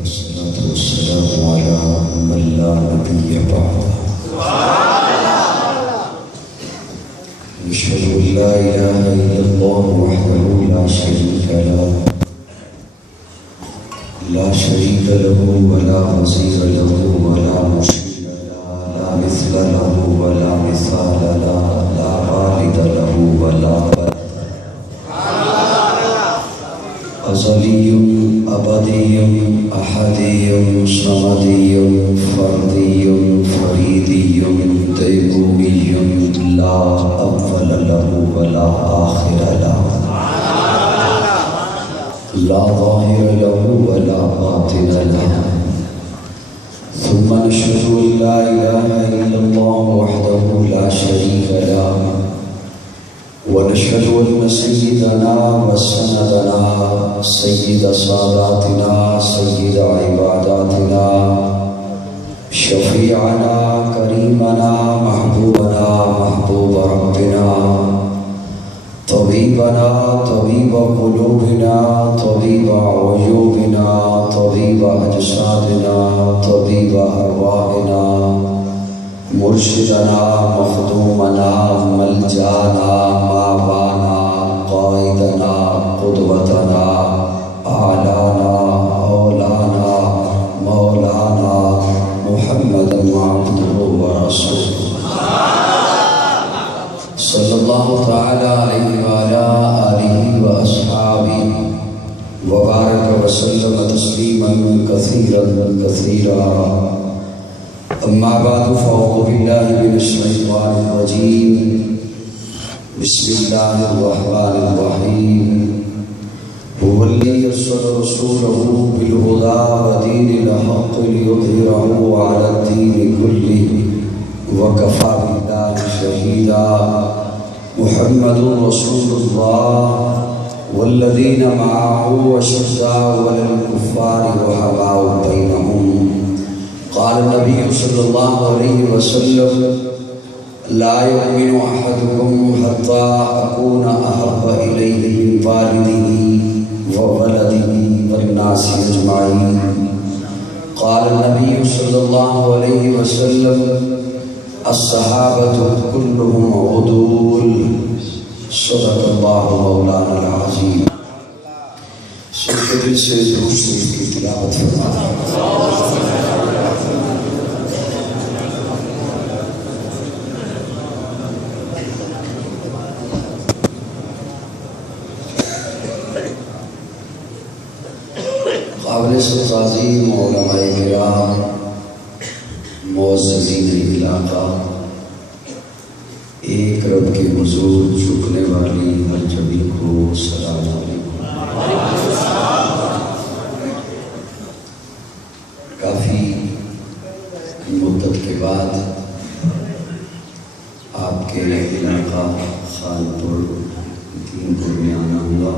والصلاة والسلام على من لا نبي بعده. نشهد أن لا إله إلا الله وحده لا شريك له ولا وزير له ولا مشبه له لا مثل له ولا مثال له لا والد له ولا ولد أزلي أبدي أحدي صمدي فردي فريدي ديمومي لا أول له ولا آخر له لا ظاهر له ولا باطن له. ثم نشهد أن لا إله إلا الله وحده لا شريك له ونشهد أن سيدنا وسندنا سيد ساداتنا سيد عباداتنا شفيعنا كريمنا محبوبنا محبوب ربنا طبيبنا طبيب قلوبنا طبيب عيوبنا طبيب أجسادنا طبيب أرواحنا مرشدنا مخدومنا ملجانا ماوانا قائدنا قدوتنا أعلانا أولانا مولانا محمد عبده ورسوله صلى الله تعالى عليه وعلى آله وأصحابه وبارك وسلم تسليما كثيرا كثيرا. أما بعد فأعوذ بالله من الشيطان الرجيم. بسم الله الرحمن الرحيم. هو الذي أرسل رسوله بالهدى ودين الحق ليظهره على الدين كله وكفى بالله شهيدا. محمد رسول الله والذين معه أشداء على الكفار رحماء بينهم. قال النبي صلى الله عليه وسلم لا يؤمن أحدكم حتى أكون أحب إليه من والده وولده والناس أجمعين. قال النبي صلى الله عليه وسلم الصحابة كلهم عدول. صدق الله مولانا العظيم. سن کے دل سے درود شریف کی تلاوت فرمائیں. قابل تعظیم علماء کرام معززین علاقہ ایک رب کے حضور جھکنے والی ہر جبی کو سلام علیکم. کافی مدت کے بعد آپ کے علاقہ خانپور دین پور میں آنا ہوا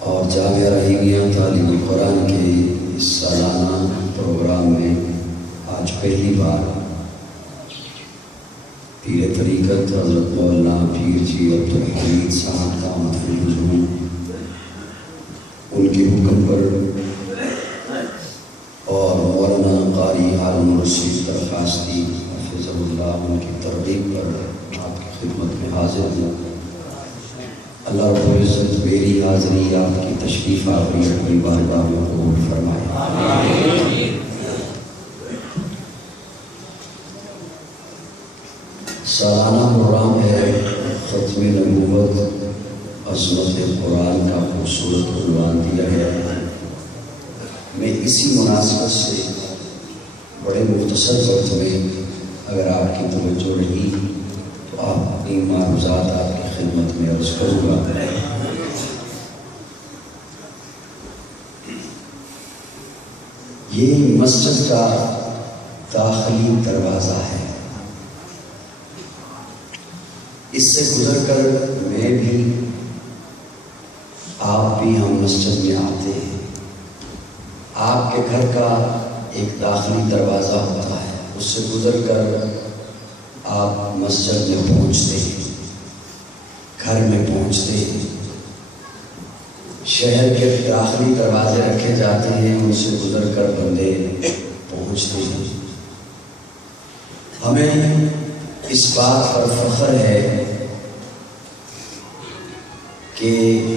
اور جامعہ رحیمیہ تعلیم قرآن کے اس سالانہ پروگرام میں آج پہلی بار پیر طریقت حضرت مولانا پیر جی عبدالحمید صاحب دامت العلوم ان کے حکم پر اور مولانا قاری ہارون الرشید درخواستی حفظہ اللہ ان کی ترغیب پر آپ کی خدمت میں حاضر ہوں. اللہ رب العزت میری حاضری آپ کی تشریف آوری اپنی بارگاہ میں قبول فرمائے. سالانہ پروگرام ہے ختم نبوت عظمت قرآن کا خوبصورت عنوان دیا گیا ہے. میں اسی مناسبت سے بڑے مختصر وقت میں اگر آپ کی توجہ رہی تو آپ اپنی معروضات آپ کی خدمت میں عرض کروں گا. یہ مسجد کا داخلی دروازہ ہے. اس سے گزر کر میں بھی آپ بھی ہم مسجد میں آتے ہیں. آپ کے گھر کا ایک داخلی دروازہ ہوتا ہے, اس سے گزر کر آپ مسجد میں پہنچتے ہیں, گھر میں پہنچتے ہیں. شہر کے داخلی دروازے رکھے جاتے ہیں، ان سے گزر کر بندے پہنچتے ہیں۔ ہمیں اس بات پر فخر ہے کہ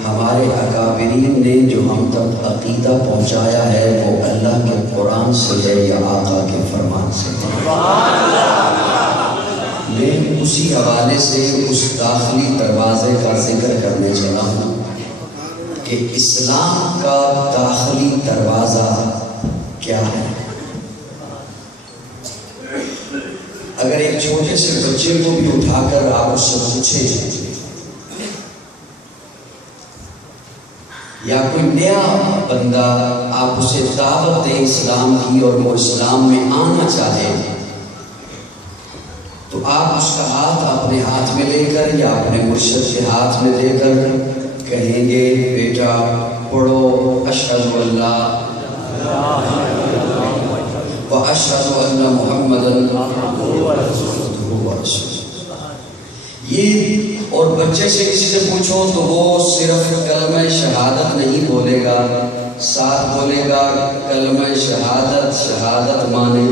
ہمارے اکابرین نے جو ہم تک عقیدہ پہنچایا ہے وہ اللہ کے قرآن سے ہے یا آقا کے فرمان سے ہے۔ میں اسی حوالے سے اس داخلی دروازے کا ذکر کرنے چلا ہوں کہ اسلام کا داخلی دروازہ کیا ہے۔ اگر ایک چھوٹے سے بچے کو بھی اٹھا کر آپ اس سے پوچھیں یا کوئی نیا بندہ آپ اسے دعوت دیں اسلام کی اور وہ اسلام میں آنا چاہے تو آپ اس کا ہاتھ اپنے ہاتھ میں لے کر یا اپنے مرشد کے ہاتھ میں لے کر کہیں گے بیٹا پڑھو اشہد اللہ و اشہد ان محمدن یہ۔ اور بچے سے کسی سے پوچھو تو وہ صرف کلمہ شہادت نہیں بولے گا، ساتھ بولے گا کلمہ شہادت، شہادت مانے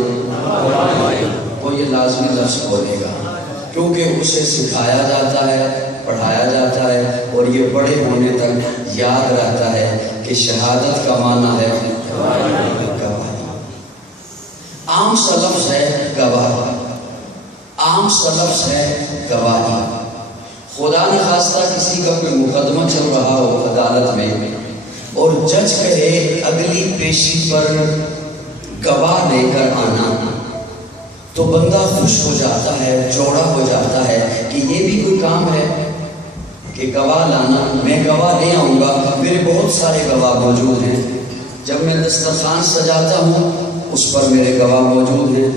وہ یہ لازمی لفظ بولے گا، کیونکہ اسے سکھایا جاتا ہے، پڑھایا جاتا ہے اور یہ بڑے ہونے تک یاد رہتا ہے کہ شہادت کا معنی ہے گواہی۔ عام سا لفظ ہے گواہ، عام سا لفظ ہے گواہی۔ خدا نہ خواستہ کسی کا کوئی مقدمہ چل رہا ہو عدالت میں اور جج کہے اگلی پیشی پر گواہ لے کر آنا تو بندہ خوش ہو جاتا ہے، چوڑا ہو جاتا ہے کہ یہ بھی کوئی کام ہے کہ گواہ لانا۔ میں گواہ لے آؤں گا، میرے بہت سارے گواہ موجود ہیں، جب میں دسترخوان سجاتا ہوں اس پر میرے گواہ موجود ہیں،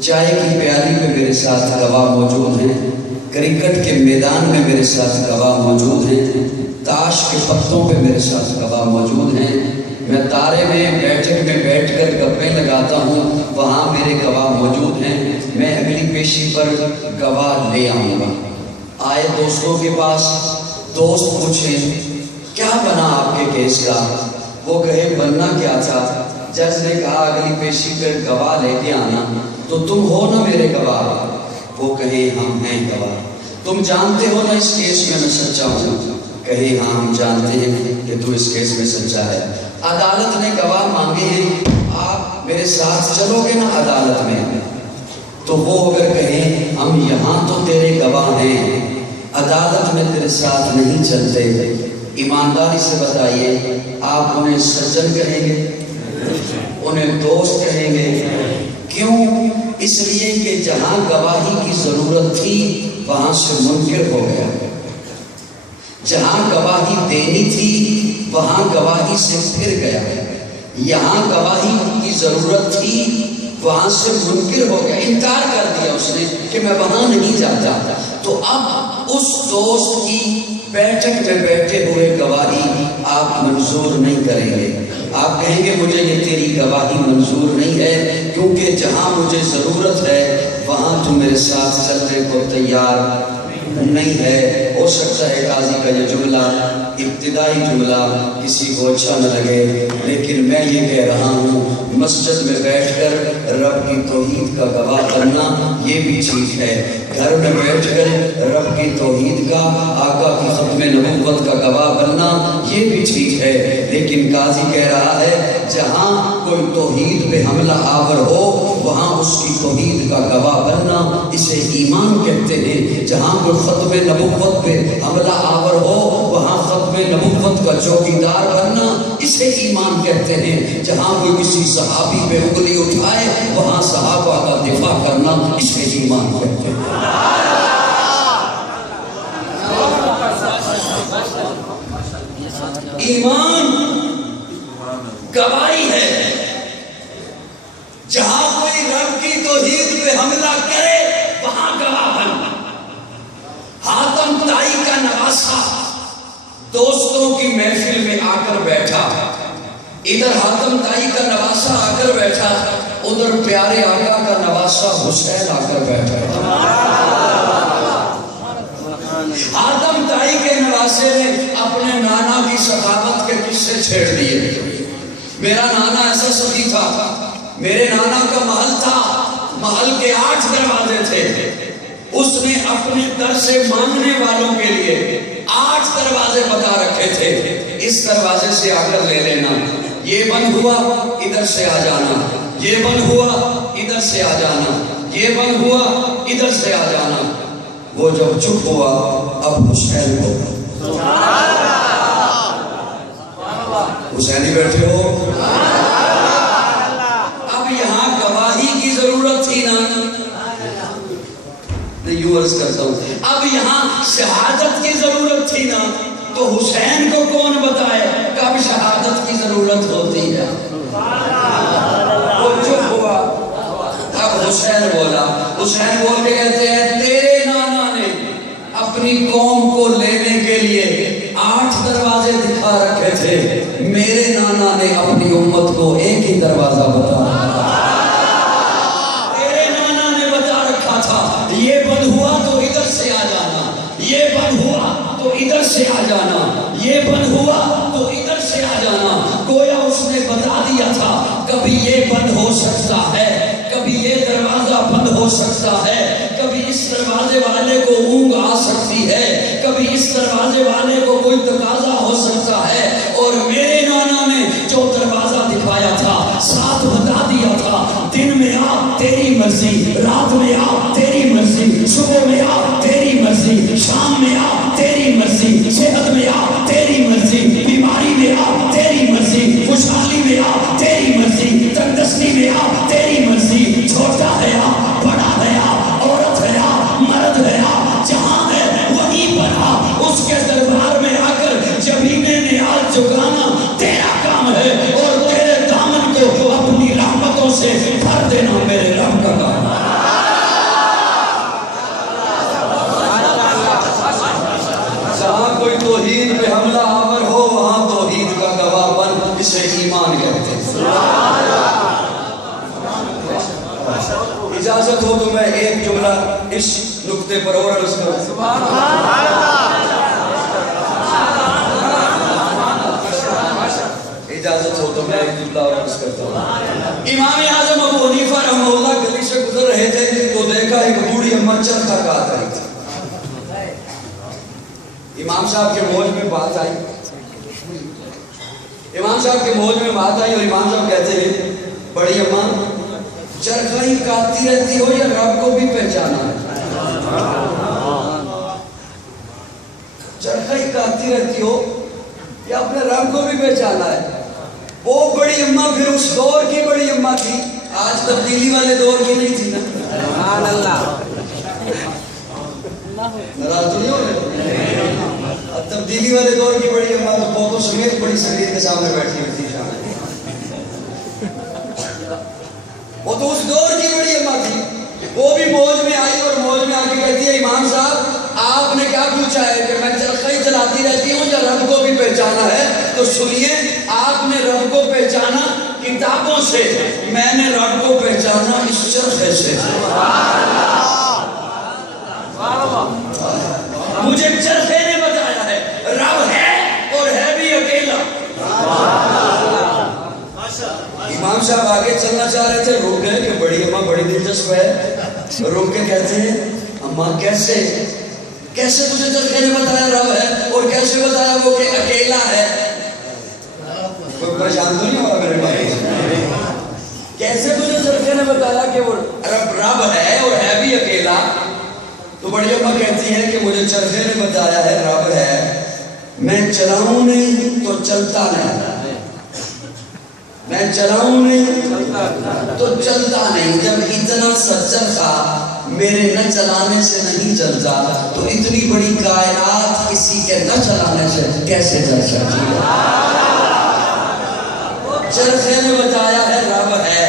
چائے کی پیالی پہ میرے ساتھ گواہ موجود ہیں، کرکٹ کے میدان میں میرے ساتھ گواہ موجود ہیں، تاش کے پتوں پہ میرے ساتھ گواہ موجود ہیں، میں تارے میں بیٹھک میں بیٹھ کر گپیں لگاتا ہوں وہاں میرے گواہ موجود ہیں، میں اگلی پیشی پر گواہ لے آؤں گا۔ آئے دوستوں کے پاس، دوست پوچھیں کیا بنا آپ کے کیس کا؟ وہ کہے بننا کیا تھا؟ جج نے کہا اگلی پیشی پر گواہ لے کے آنا، تو تم ہو نا میرے گواہ؟ وہ کہے ہم ہیں گواہ۔ تم جانتے ہو نا اس کیس میں سچا ہوں؟ کہے ہاں ہم جانتے ہیں کہ تو اس کیس میں سچا ہے۔ عدالت نے گواہ مانگے ہیں، آپ میرے ساتھ چلو گے نا عدالت میں؟ تو وہ اگر کہیں ہم یہاں تو تیرے گواہ ہیں، عدالت میں تیرے ساتھ نہیں چلتے، ایمانداری سے بتائیے آپ انہیں سجن کہیں گے؟ انہیں دوست کہیں گے؟ کیوں؟ اس لیے کہ جہاں گواہی کی ضرورت تھی وہاں سے منکر ہو گیا، جہاں گواہی دینی تھی وہاں گواہی سے پھر گیا، یہاں گواہی کی ضرورت تھی وہاں سے منکر ہو گیا، انکار کر دیا اس نے کہ میں وہاں نہیں جاتا۔ تو اب اس دوست کی بیٹھک میں بیٹھے ہوئے گواہی آپ منظور نہیں کریں گے، آپ کہیں گے مجھے یہ تیری گواہی منظور نہیں ہے، کیونکہ جہاں مجھے ضرورت ہے وہاں تم میرے ساتھ چلنے کو تیار نہیں ہے۔ ہو سکتا ہے قاضی کا یہ جملہ ابتدائی جملہ کسی کو اچھا نہ لگے، لیکن میں یہ کہہ رہا ہوں مسجد میں بیٹھ کر رب کی توحید کا گواہ کرنا یہ بھی ٹھیک ہے، گھر میں بیٹھ کر رب کی توحید کا، آقا کی ختم نبوت کا گواہ بننا یہ بھی ٹھیک ہے، لیکن قاضی کہہ رہا ہے جہاں کوئی توحید پہ حملہ آور ہو وہاں اس کی توحید کا گواہ بننا اسے ایمان کہتے ہیں، جہاں کوئی ختم نبوت پہ حملہ آور ہو وہاں ختم نبوت کا چوکیدار بننا اسے ایمان کہتے ہیں، جہاں کوئی کسی صحابی پہ انگلی اٹھائے وہاں صحابہ کا دفاع کرنا اسے ایمان کہتے ہیں۔ ایمان گواہی ہے، جہاں کوئی رب کی توحید پہ حملہ کرے وہاں گواہ بننا۔ حاتم طائی کا نواسہ دوستوں کی محفل میں آ کر بیٹھا، ادھر حاتم طائی کا نواسہ آ کر بیٹھا، ادھر پیارے آقا کا نواسہ حسین آ کر بیٹھا۔ حاتم طائی کے نواسے نے اپنے نانا کی سخاوت کے قصے چھیڑ دیے. میرا نانا ایسا سخی تھا، میرے نانا کا محل تھا، محل کے 8 دروازے تھے. اس نے اپنے در سے مانگنے والوں کے لیے 8 دروازے بتا رکھے تھے. اس دروازے سے آ کر لے لینا، یہ بند ہوا ادھر سے آ جانا، یہ بند ہوا ادھر سے آ جانا، یہ بند ہوا ادھر سے آ جانا. وہ جب چپ ہوا اب حسین کو حسینی بیٹھے ہو. اب یہاں گواہی کی ضرورت تھی نا، میں یوں عرض کرتا ہوں، اب یہاں شہادت کی ضرورت تھی نا، تو حسین کو کون بتائے کب شہادت کی ضرورت ہوتی ہے. وہ چپ ہوا اب حسین بولا. حسین بول کے کہتے ہیں تیرے نانا نے اپنی قوم کو لینے کے لیے 8 دروازے دکھا رکھے تھے، میرے نانا نے اپنی امت کو ایک ہی دروازہ بتایا. تیرے نانا نے بتا رکھا تھا یہ بند ہوا تو ادھر سے آ جانا، یہ بند ہوا تو ادھر سے آ جانا، یہ بند ہوا تو ادھر سے آ جانا. گویا اس نے بتا دیا تھا کبھی یہ بند ہو سکتا ہے، کبھی یہ دروازہ بند ہو سکتا ہے، کبھی اس دروازے والے کو اونگ آ سکتی ہے، کبھی اس دروازے والے کو کوئی تقاضا ہو سکتا ہے. اور میرے نانا نے جو دروازہ دکھایا تھا ساتھ بتا دیا تھا دن میں آ تیری مرضی، رات میں آ تیری مرضی، صبح میں آ تیری مرضی، شام میں آ تیری مرضی، صحت میں آ تیری مرضی، بیماری میں آ تیری مرضی، خوشحالی میں آ تیری مرضی، تندرستی میں آ تیری مرضی. چھوٹا ہے آ، بڑا ہے آ، عورت ہے آ، مرد ہے آ، جہاں ہے وہیں پر آ. اس کے دربار میں آ کر جبینے نیاز جگانا تیرا کام ہے، اور تیرے دامن کو اپنی رحمتوں سے بھر دینا میرے رب کا کام ہے. جہاں کوئی توحید پہ حملہ آور ہو وہاں توحید کا گواہ بن، اسے ایمان کہتے ہیں. اجازت ہو تو میں ایک جملہ اس نقطے پر اور عرض کروں. اجازت ہو تو میں ایک جملہ اور عرض کرتا ہوں. امام اعظم ابو حنیفہ رحمہ اللہ گلی سے گزر رہے تھے تو دیکھا ایک بوڑھی اماں چرخا کاٹ رہی تھی. امام صاحب کے موج میں بات آئی، امام صاحب کے موج میں بات آئی اور امام صاحب کہتے ہیں بڑی اماں چرخا ہی کاٹتی رہتی ہو یا رب کو بھی پہچانا ہے؟ چرخا ہی کاٹتی رہتی ہو یا اپنے رب کو بھی پہچانا ہے؟ وہ بڑی اماں پھر اس دور کی بڑی اماں تھی، آج تبدیلی والے دور کی نہیں تھی نا. سبحان اللہ. ناراض نہیں ہو رہے؟ تبدیلی والے دور کی بڑی اماں تو بہتوں سمیت بڑی سکرین کے سامنے بیٹھی ہوئی تھی. وہ تو اس دور کی بڑی اماں تھی، وہ بھی موج میں آئی اور موج میں آ کے کہتی ہے امام صاحب آپ نے کیا پوچھا ہے کہ میں چرخا ہی چلاتی رہتی ہوں یا رب کو بھی پہچانا ہے؟ تو سنیے، آپ نے رب کو پہچانا کتابوں سے، میں نے رب کو پہچانا اس چرخے سے. مجھے چرخے نے بتایا ہے رب ہے اور ہے بھی اکیلا. امام صاحب آگے چلنا چاہ رہے تھے، رک گئے کہ بڑی اماں بڑی دلچسپ ہے. رک کے کہتے ہیں اماں کیسے تجھے چرخے نے بتایا رب ہے اور کیسے بتایا وہ کہ اکیلا ہے؟ کوئی پریشان تو نہیں ہوا میرے بھائی؟ کیسے تجھے چرخے نے بتایا کہ وہ رب ہے اور ہے بھی اکیلا؟ تو بڑی اماں کہتی ہے کہ مجھے چرخے نے بتایا ہے رب ہے، میں چلاؤں نہیں تو چلتا نہیں، میں چلاؤں نہیں تو چلتا نہیں. جب اتنا سا چرخا میرے نہ چلانے سے نہیں چلتا تو اتنی بڑی کائنات کسی کے نہ چلانے سے کیسے چل سکتی ہے؟ چرخے نے بتایا ہے رب ہے،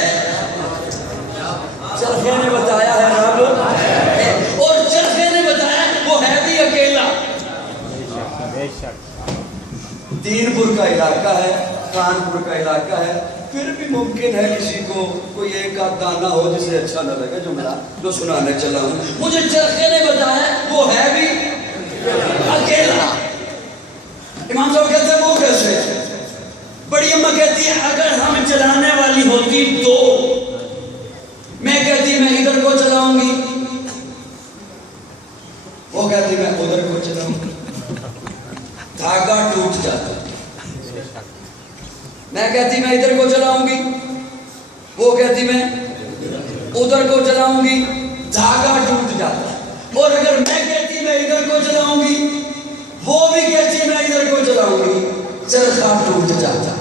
چرخے نے بتایا ہے رب ہے، اور چرخے نے بتایا وہ ہے بھی اکیلا. دین پور کا علاقہ ہے، کانپور کا علاقہ ہے، پھر بھی ممکن ہے کسی کو کوئی ایک آدھ دانہ ہو جسے اچھا نہ لگے جملہ جو سنانے چلا ہوں. مجھے چرخے نے بتایا وہ ہے بھی اکیلا. امام صاحب کہتے ہیں وہ کیسے؟ بڑی اماں کہتی ہے اگر ہم چلانے والی ہوتی تو میں کہتی میں ادھر کو چلاؤں گی، وہ کہتی میں ادھر کو چلاؤں گی، دھاگا ٹوٹ جاتا۔ میں کہتی میں ادھر کو چلاؤں گی، وہ کہتی میں ادھر کو چلاؤں گی، دھاگا ٹوٹ جاتا۔ اور اگر میں کہتی میں ادھر کو چلاؤں گی، وہ بھی کہتی میں ادھر کو چلاؤں گی، چرخا ٹوٹ جاتا،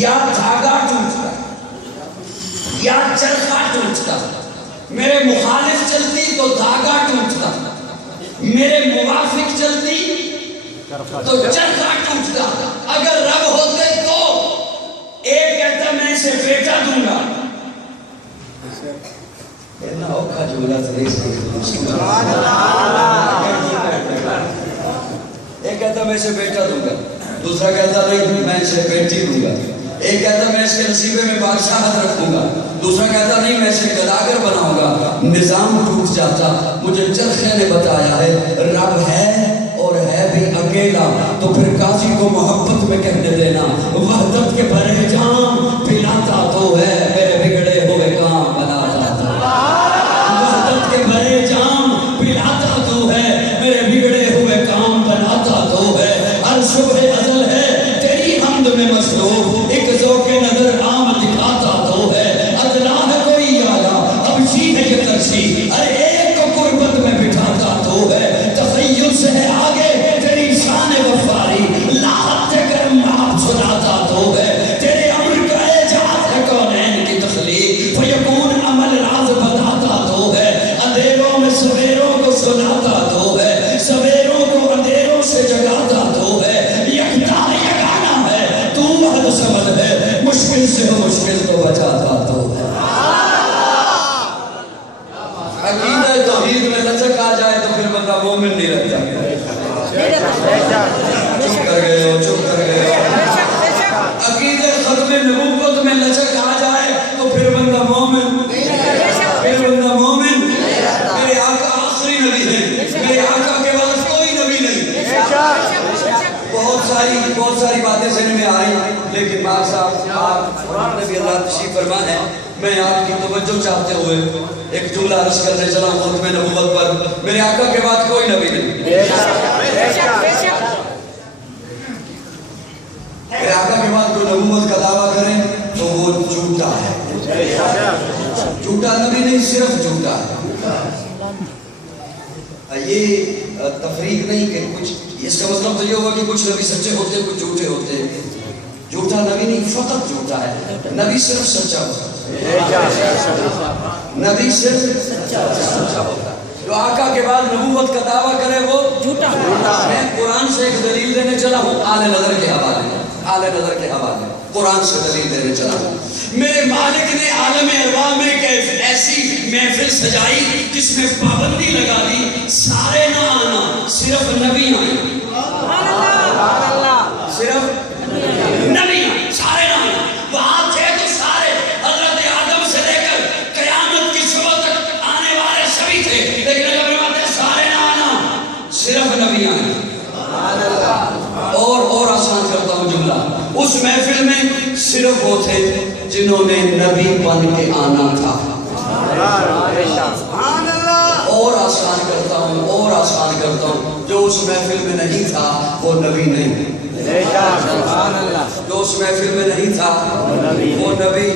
یا دھاگا ٹوٹتا یا چرخا ٹوٹتا۔ میرے مخالف چلتی تو دھاگا ٹوٹتا، میرے موافق چلتی تو چرخا ٹوٹتا۔ اگر رب ہوتے تو ایک کہتا میں اسے بیٹا دوں گا، ایک کہتا میں اسے بیٹا دوں گا، دوسرا کہتا نہیں میں اسے بیٹی دوں گا، ایک کہتا میں اس کے نصیبے میں بادشاہت رکھوں گا، دوسرا کہتا نہیں میں اسے گداگر بناؤں گا۔ نظام ٹوٹ جاتا۔ مجھے چرخے نے بتایا ہے رب ہے اور ہے بھی اکیلا، تو پھر قاضی کو محبت میں کہنے دینا وحدت کے بھرے جام پلاتا تو ہے، میرے بگڑے ہوئے کام بناتا تو ہے، وحدت کے بھرے جام پلاتا تو ہے، میرے بگڑے ہوئے کام بناتا تو ہے۔ ہر صبح ازل ہے تیری حمد میں مصروف، ایک ذوق نظر عام دکھاتا تو ہے۔ ادنا ہے کوئی آیا اب جی ہے یہ ترسی، ارے ایک کو قربت میں بٹھاتا تو ہے۔ تخیل سے ہے آگے تیری شان غفاری، لاحت کرم آپ سناتا تو ہے۔ تیرے امر کا اعجاز ہے کونین کی تخلیق، فیکون عمل راز بتاتا تو ہے۔ اندھیروں میں سویروں کو سناتا تو ہے، سویروں کو اندھیروں سے جگاتا تو ہے۔ یکتا یگانا ہے تو وحد سمد ہے، مشکل سے ہو مشکل کو بچاتا تو ہے۔ عقیدہ توحید میں لچک آ جائے تو پھر بندہ مومن نہیں رہتا۔ چپ کر گئے ہو، چپ کر گئے ہو۔ عقیدہ ختم نبوت میں لچک آ جائے تو پھر بندہ مومن، پھر بندہ مومن۔ میرے آقا آخری نبی ہیں، میرے آقا کے بعد کوئی نبی نہیں۔ بہت ساری باتیں ذہن میں آئی، لیکن باغ صاحب آپ قرآن نبی اللہ تشریف فرما ہے، میں آپ کی توجہ چاہتے ہوئے ایک جملہ عرض کرنے چلا ہوں ختم نبوت پر۔ میرے آقا کے بعد کوئی نبی نہیں۔ میرے آقا کے بعد کوئی نبوت کا دعویٰ کرے تو وہ جھوٹا ہے، جھوٹا نبی نہیں، صرف جھوٹا ہے۔ یہ تفریق نہیں کہ کچھ، اس کا مطلب تو یہ ہوگا کہ کچھ نبی سچے ہوتے کچھ جھوٹے ہوتے۔ جھوٹا نبی نہیں، فقط جھوٹا ہے۔ نبی صرف سچا ہوتا ہے، نبی صرف سچا ہوتا ہے۔ جو آقا کے بعد نبوت کا دعویٰ کرے وہ جھوٹا۔ میں قرآن سے ایک دلیل دینے چلا ہوں، آل نظر کے حوالے قرآن سے دلیل دینے چلا ہوں۔ میرے مالک نے عالم ارواح میں ایک ایسی محفل سجائی جس میں پابندی لگا دی سارے نہ آنا، صرف نبی آئے، صرف نبی آئے، سارے نہ آنا۔ وہاں تھے تو سارے، حضرت آدم سے لے کر قیامت کی صبح تک آنے والے سبھی تھے، لیکن اگر بات ہے سارے نہ آنا، صرف نبی آئے۔ اور آسان کرتا ہوں جملہ، اس محفل میں صرف وہ تھے جنہوں نے نبی بن کے آنا تھا۔ اور آسان کرتا ہوں جو اس محفل میں نہیں تھا وہ نبی نہیں، جو اس محفل میں نہیں تھا وہ نبی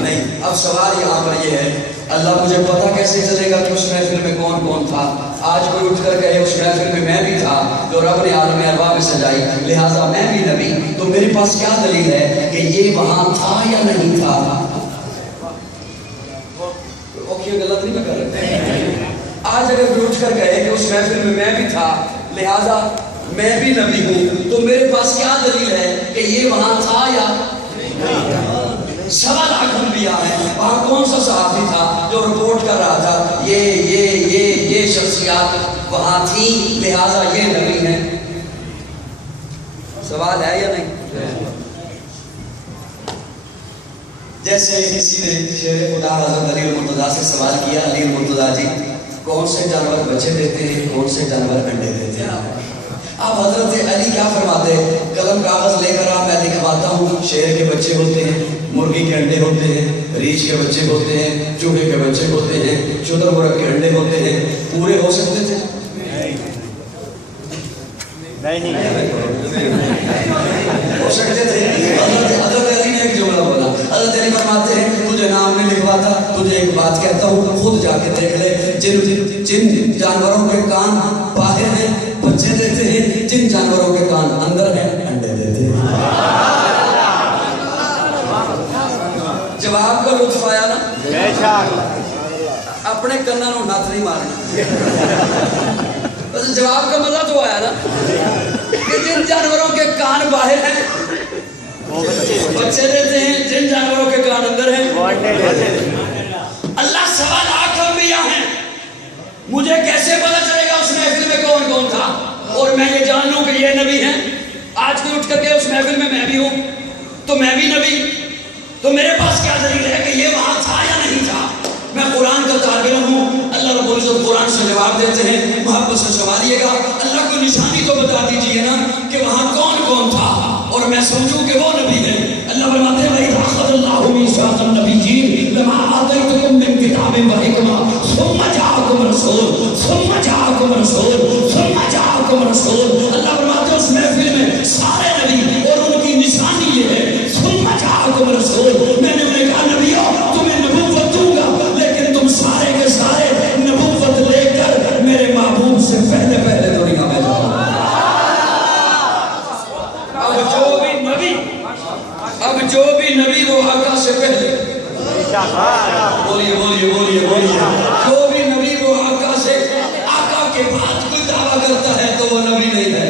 نہیں۔ اب سوال یہاں پر یہ ہے، اللہ مجھے پتہ کیسے چلے گا کہ اس محفل میں کون کون تھا؟ آج کوئی اٹھ کر کہے اس محفل میں بھی تھا جو رب نے عالم ارواح میں سجائی، لہٰذا میں بھی نبی، تو میرے پاس کیا دلیل ہے کہ یہ وہاں تھا یا نہیں تھا؟ غلط نہیں میں کر رہا۔ آج اگر کوئی اٹھ کر کہے کہ اس محفل میں بھی تھا لہٰذا میں بھی نبی ہوں، تو میرے پاس کیا دلیل ہے کہ یہ وہاں تھا یا نہیں؟ 7 لاکھ انبیاء ہیں، وہاں کون سا صحابی تھا جو رپورٹ کر رہا تھا یہ شخصیات وہاں تھی لہٰذا یہ نبی ہیں؟ سوال ہے یا نہیں؟ جیسے کسی نے شیر خدا حضرت علی المرتضیٰ سے سوال کیا، علی المرتضیٰ جی کون سے جانور بچے دیتے ہیں، کون سے جانور انڈے دیتے ہیں؟ اب حضرت علی کیا فرماتے ہیں؟ قلم کاغذ لے کر آ، میں لکھواتا ہوں. شیر کے بچے ہوتے ہیں، مرغی کے انڈے ہوتے ہیں، ریچھ کے بچے ہوتے ہیں، چوہے کے بچے ہوتے ہیں، شتر مرغ کے انڈے ہوتے ہیں. پورے ہو سکتے تھے؟ نہیں ہو سکتے تھے. حضرت علی نے ایک جملہ بولا. حضرت علی فرماتے ہیں تجھے نام نہیں لکھواتا، تجھے ایک بات کہتا ہوں، خود جا کے دیکھ لے. جن جانوروں کے کان باہر ہیں بچے دیتے ہیں، جن جانوروں کے کان اندر ہیں انڈے دیتے ہیں. جواب کا لطف آیا نا؟ اپنے کناں نوں نت نہیں مارنا. بس جواب کا مزہ تو آیا نا کہ جن جانوروں کے کان باہر ہیں بچے دیتے ہیں، جن جانوروں کے کان اندر ہیں. اللہ 1.25 لاکھ انبیاء ہیں، مجھے کیسے پتا چلے گا اس محفل میں کون کون تھا اور میں یہ جان لوں کہ یہ نبی ہیں؟ آج کوئی اٹھ کر کے اس محفل میں بھی ہوں تو میں بھی نبی، تو میرے پاس کیا دلیل ہے کہ یہ وہاں تھا یا نہیں تھا؟ میں قرآن کا طالب علم ہوں. اللہ رب العزت قرآن سے جواب دیتے ہیں، محبت سے سوالیے گا. اللہ کو نشانی تو بتا دیجئے نا کہ وہاں کون کون تھا اور میں سمجھوں کہ وہ نبی ہے. اللہ فرماتے ہیں وَإِذْ أَخَذَ اللَّهُ مِيثَاقَ النَّبِيِّينَ لَمَا آتَيْتُكُم مِّن كِتَابٍ وَحِكْمَةٍ ثُمَّ جَاءَكُمْ رَسُولٌ. اللہ فرماتے ہیں اس محفل میں سارے نبی اور ان کی نشانی یہ ہے ثُمَّ جَاءَكُمْ رَسُولٌ. میں نے انہیں کہا نبیوں تمہیں نبوت دوں گا، لیکن تم سارے کے سارے نبوت لے کر میرے محبوب سے پہلے دنیا میں جاؤ. اب جو بھی نبی وہ آقا سے پہلے، بولیے جو بھی نبی وہ آقا سے، آقا کے بعد کوئی دعویٰ کرتا ہے تو وہ نبی نہیں ہے.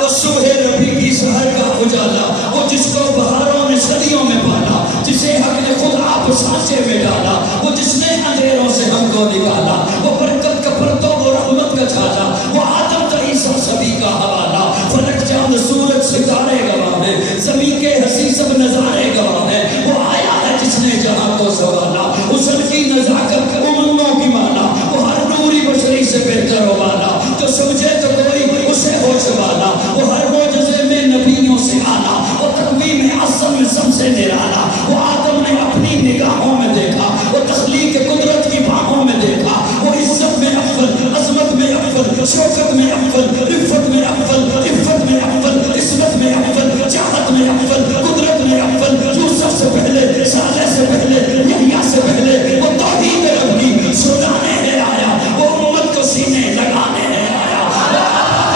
وہ صبح نبی کی سحر کا اجالا، وہ جس کو بہاروں نے صدیوں میں پالا، جسے حق نے خود آپ سانچے میں ڈالا، وہ جس نے اندھیروں سے ہم کو نکالا، وہ برکت کا پرتو، وہ رحمت کا چھالا، وہ آدم تا عیسیٰ سبھی کا حوالہ. فلک چاند سورج ستارے گواہ ہیں، زمین کے حسی سب نظارے گواہ ہیں. وہ آیا ہے جس نے جہاں کو سنبھالا، حسن کی نزاکت امنوں کی مالا، وہ ہر نوری بشری سے بہتر ہو والا، جو سمجھے تو کوئی اسے ہو سوالا. وہ ہر معجزے میں نبیوں سے آنا، وہ تقویم اصل میں سب سے نرالا. وہ آدم نے اپنی نگاہوں میں دیکھا، وہ تخلیق قدرت کی باہوں میں دیکھا. وہ عزت میں افضل، عظمت میں افضل، شوکت میں افضل، رفت میں افضل، عفت میں افضل، عصمت میں افضل، چاہت میں افضل، قدرت میں افضل. یوسف سے پہلے، صالح سے پہلے، یحییٰ سے پہلے وہ توحید رب کی سنانے ہے آیا، وہ امت کو سینے لگانے ہے آیا.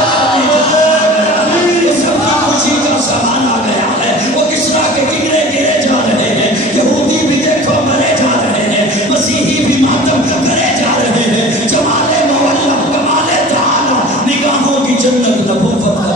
سب کی خوشی کا سامان آ گیا ہے. وہ کسرا کے کنگرے گرے جا رہے ہیں، یہودی بھی دیکھو مرے جا رہے ہیں، مسیحی بھی ماتم کرے جا رہے ہیں. جمال مولا، کمال تعالی، نگاہوں کی جنت نبوت کا تالا.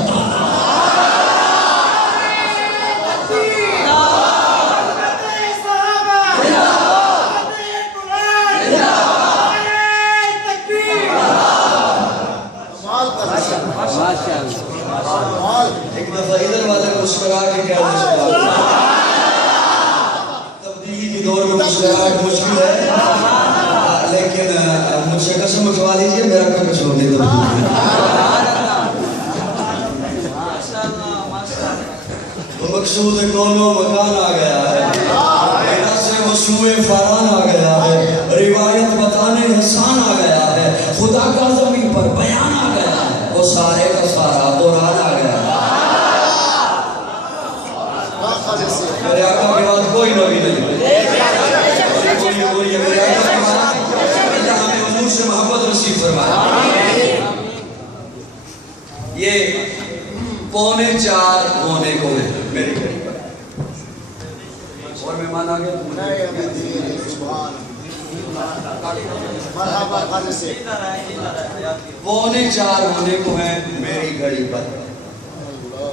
ایک دفعہ ادھر والے مسکرا کے کیا تبدیلی کے دور میں مسکراہٹ مشکل ہے، لیکن مجھ سے قسم اٹھوا لیجیے میرا کوئی قصور نہیں. تو مقصود کونوں مکان آ گیا ہے، سے وسوئے فاران آ گیا ہے، روایت بتانے حسان آ گیا ہے، خدا کا زمین پر بیان آ گیا ہے، وہ سارے کا سارا قرآن آ گیا ہے. میرے آقا کے بعد کوئی نبی نہیں. بولیے میرے آقا کے بعد ہمیں حضور سے محبت نصیب فرمائے. یہ 3:45 ہونے کو ہے میری گھڑی پر. اور مہمان آ گئے 3:45 ہونے کو ہے میری گھڑی پر.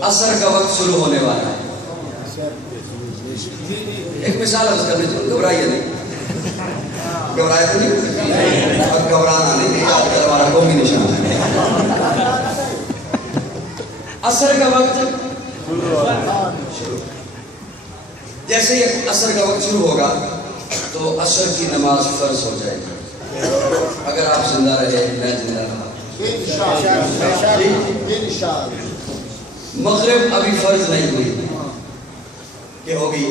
عصر کا وقت شروع ہونے والا ہے. ایک مثال عرض کرنے چاہوں، گھبرائیے نہیں، گھبرائے تو نہیں، اور گھبرانا نہیں، یاد کرنے والا قومی نشان ہے. عصر کا وقت شروع، جیسے ہی عصر کا وقت شروع ہوگا تو عصر کی نماز فرض ہو جائے گی. اگر آپ زندہ رہے، میں زندہ رہا، مغرب ابھی فرض نہیں ہوئی کہ ہوگی؟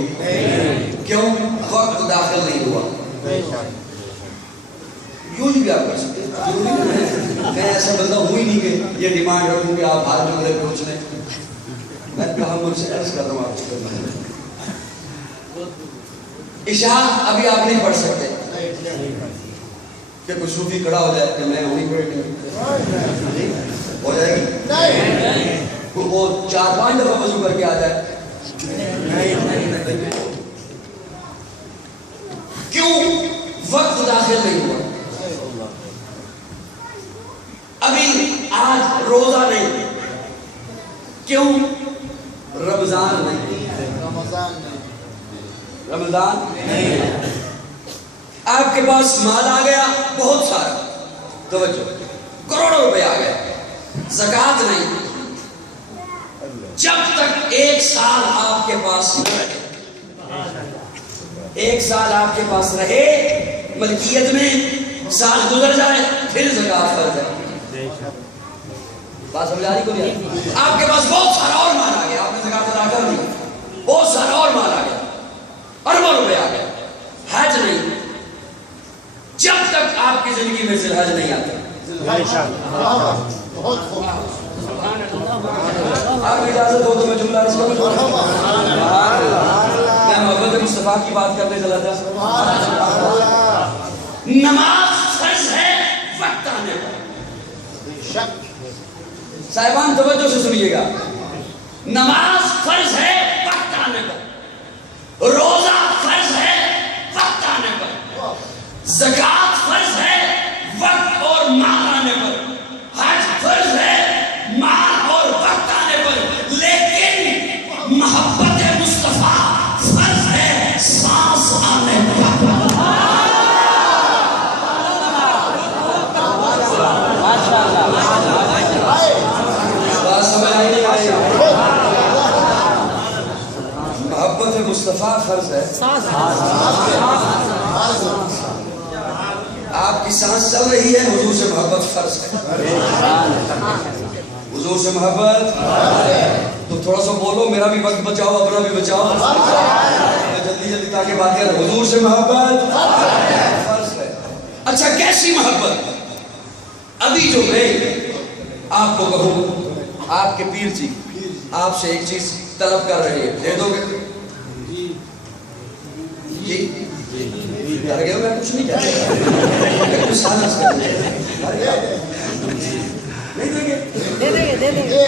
کیوں؟ وقت داخل نہیں ہوا۔ یوں ہی بھی آپ کر سکتے ہیں، میں ایسا بندہ ہوں ہی نہیں کہ یہ ڈیمانڈ رکھوں کہ آپ ہر جملے پوچھ لیں۔ میں تحمل سے عرض کر رہا ہوں آپ کو، عشاء ابھی آپ نہیں پڑھ سکتے کہ کوئی صوفی کھڑا ہو جائے کہ میں وہیں پڑھ ہو جائے گی، وہ 4-5 دفعہ وضو کر کے آ جائے، کیوں؟ وقت داخل نہیں ہوا۔ ابھی آج روزہ نہیں، کیوں؟ رمضان نہیں، رمضان نہیں۔ آپ کے پاس مال آ گیا بہت سارا، توجہ، کروڑوں روپے آ گئے، زکوٰۃ نہیں۔ جب تک 1 سال آپ کے پاس نہ رہے، 1 سال آپ کے پاس رہے ملکیت میں، سال گزر جائے پھر زکوٰۃ فرض ہے۔ بات سمجھ آ رہی کو نہیں؟ آپ کے پاس بہت سارا اور مال آ گیا، آپ نے زکوٰۃ ادا کر دی، بہت سارا اور مال آ گیا، اربوں روپے آ گئے، حج نہیں۔ جب تک آپ کی زندگی میں ذی الحج نہیں آتا، آپ اجازت ہو تو میں جملہ عرض کروں؟ میں محبت مصطفیٰ کی بات کرنے چلا تھا۔ نماز فرض ہے وقت آنے پر، صاحبان توجہ سے سنیے گا، نماز فرض ہے وقت آنے پر، روزہ فرض ہے وقت آنے پر، زکوٰۃ فرض ہے وقت اور مال آنے پر، حج فرض ہے مال اور وقت آنے پر، لیکن محبت مصطفیٰ فرض ہے سانس آنے پر۔ محبت مصطفیٰ فرض ہے، آپ کی سانس چل رہی ہے، حضور سے محبت فرض ہے، حضور سے محبت، تو تھوڑا سا بولو، میرا بھی وقت بچاؤ، اپنا بھی بچاؤ، جلدی جلدی تاکہ بات کریں، حضور سے محبت فرض ہے۔ اچھا کیسی محبت؟ ابھی جو میں آپ کو کہوں، آپ کے پیر جی آپ سے ایک چیز طلب کر رہے ہیں، دے دو گے؟ جی کر گئے ہو، میں کچھ نہیں کہتا، نہیں دیں گے؟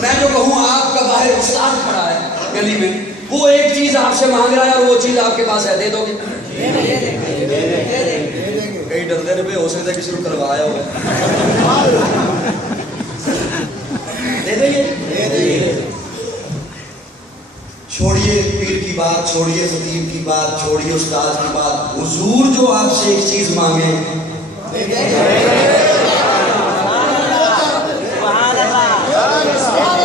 میں جو کہوں، آپ کا باہر استاد کھڑا ہے گلی میں، وہ ایک چیز آپ سے مانگ رہا ہے اور وہ چیز آپ کے پاس ہے، دے دو گے؟ کئی ڈردے روپے ہو سکتا ہے کسی کو کروایا ہوا، دے دیں گے؟ چھوڑیے پیر کی بات، چھوڑیے خطیب کی بات، چھوڑیے استاد کی بات، حضور جو آپ سے ایک چیز مانگے،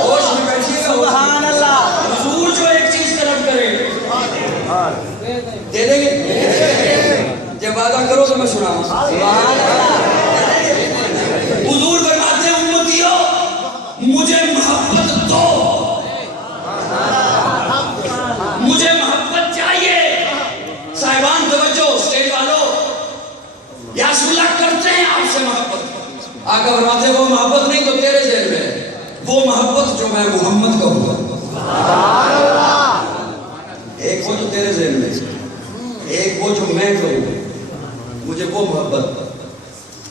ہوش میں بیٹھیے گا، حضور جو ایک چیز طلب کرے دے دیں گے؟ جب وعدہ کرو تو میں سناؤں۔ حضور فرماتے ہیں امتیو مجھے محبت دو، مجھے محبت چاہیے۔ صاحبان توجہ، اسٹیج والوں، یا رسول اللہ کرتے ہیں آپ سے محبت، آقا فرماتے ہیں وہ محبت نہیں تو تیرے ذہن میں ہے، وہ محبت جو میں محمد کا ہوا، ایک وہ جو تیرے ذہن میں ہے، ایک وہ جو میں کہوں، مجھے وہ محبت۔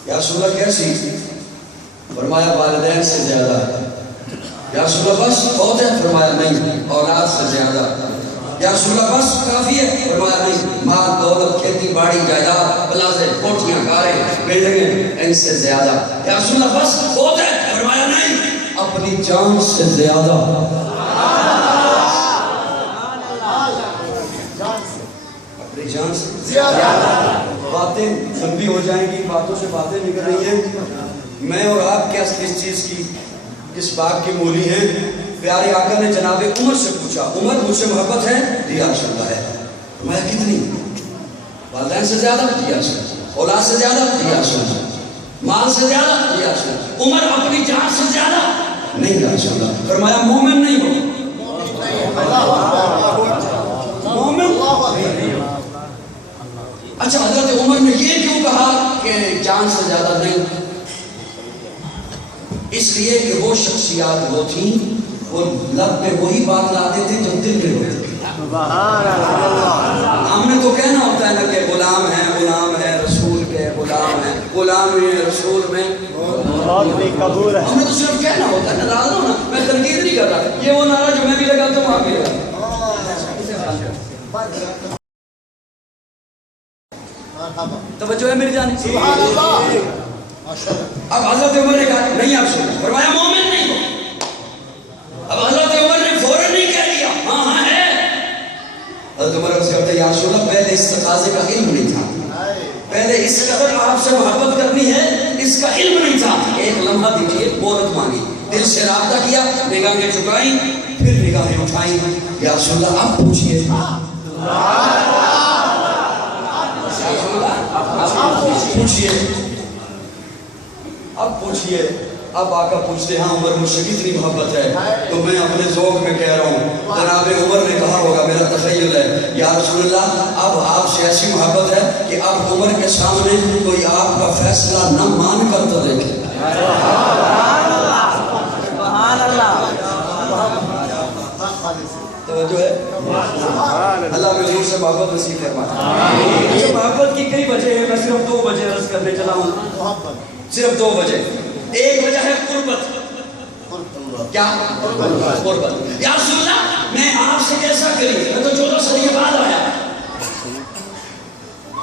یا رسول اللہ کیسی؟ فرمایا والدین سے زیادہ۔ یا رسول اللہ بس بہت ہے؟ فرمایا نہیں، اولاد سے زیادہ۔ یا رسول اللہ بس کافی ہے؟ فرمایا نہیں، مال دولت کھیتی باڑی جائیداد پلازے کوٹھیاں کاریں بلڈنگیں ان سے زیادہ۔ یا رسول اللہ بس بہت ہے؟ فرمایا نہیں، اپنی جان سے زیادہ۔ اپنی جان سے زیادہ۔ باتیں لمبی ہو جائیں گی، باتوں سے باتیں نکل رہی ہیں، میں اور آپ کیا اس چیز کی، کس بات کی مولی ہیں؟ پیارے آقا نے جناب عمر سے پوچھا، عمر مجھ سے محبت ہے؟ جی یا رسول اللہ ہے۔ میں کتنی؟ والدین سے زیادہ؟ جی یا رسول اللہ۔ اولاد سے زیادہ؟ جی یا رسول اللہ۔ مال سے زیادہ؟ یا رسول اللہ عمر اپنی جان سے زیادہ؟ نہیں یا رسول اللہ. فرمایا مومن نہیں ہو. مومن. اچھا حضرت عمر نے یہ کیوں کہا کہ جان سے زیادہ نہیں؟ اس لیے کہ وہ شخصیات وہ تھیں وہ لب پہ وہی بات لاتے تھے جو دل میں ہوتے تھے. ہم نے تو کہنا ہوتا ہے نا کہ غلام ہے رسول کے غلام ہے، غلام ہے رسول میں قبول ہے. ہم نے تو صرف کہنا ہوتا ہے. ناراض ہو نا، میں تنقید نہیں کر رہا. یہ وہ نعرہ جو میں بھی لگاتا ہوں آپ بھی لگاتا. توجہ ہے میری جان. اب حضرت عمر نے کہا نہیں آپ سنیں. فرمایا مومن نہیں ہو. اب حضرت عمر نے فوراً نہیں کہہ دیا ہاں ہے. حضرت عمر سے کہتے ہیں یا رسول اللہ پہلے اس تقاضے کا علم نہیں تھا. پہلے اس قدر آپ سے محبت کرنی ہے اس کا علم نہیں تھا. ایک لمحہ دیجیے. مہلت مانگی. دل سے رابطہ کیا. نگاہیں جھکائیں پھر نگاہیں اٹھائیں. یا رسول اللہ آپ پوچھئے. پوچھئے. اب پوچھئے. اب آقا پوچھتے ہاں عمر مجھ سے کتنی محبت ہے تو میں اپنے ذوق میں کہہ رہا ہوں. جناب عمر نے کہا ہوگا میرا تخیل ہے یا رسول اللہ اب آپ سے ایسی محبت ہے کہ اب عمر کے سامنے کوئی آپ کا فیصلہ نہ مان کر تو دیکھے. توجہ ہے. اللہ کے حضور سے محبت نصیب فرمائے. محبت کی کئی وجہ ہے. میں صرف 2 وجہ عرض کرنے چلا ہوں. صرف 2 وجہ. ایک وجہ ہے قربت. کیا قربت. یا رسول اللہ میں آپ سے کیسا کروں؟ میں تو 14 صدی بعد آیا.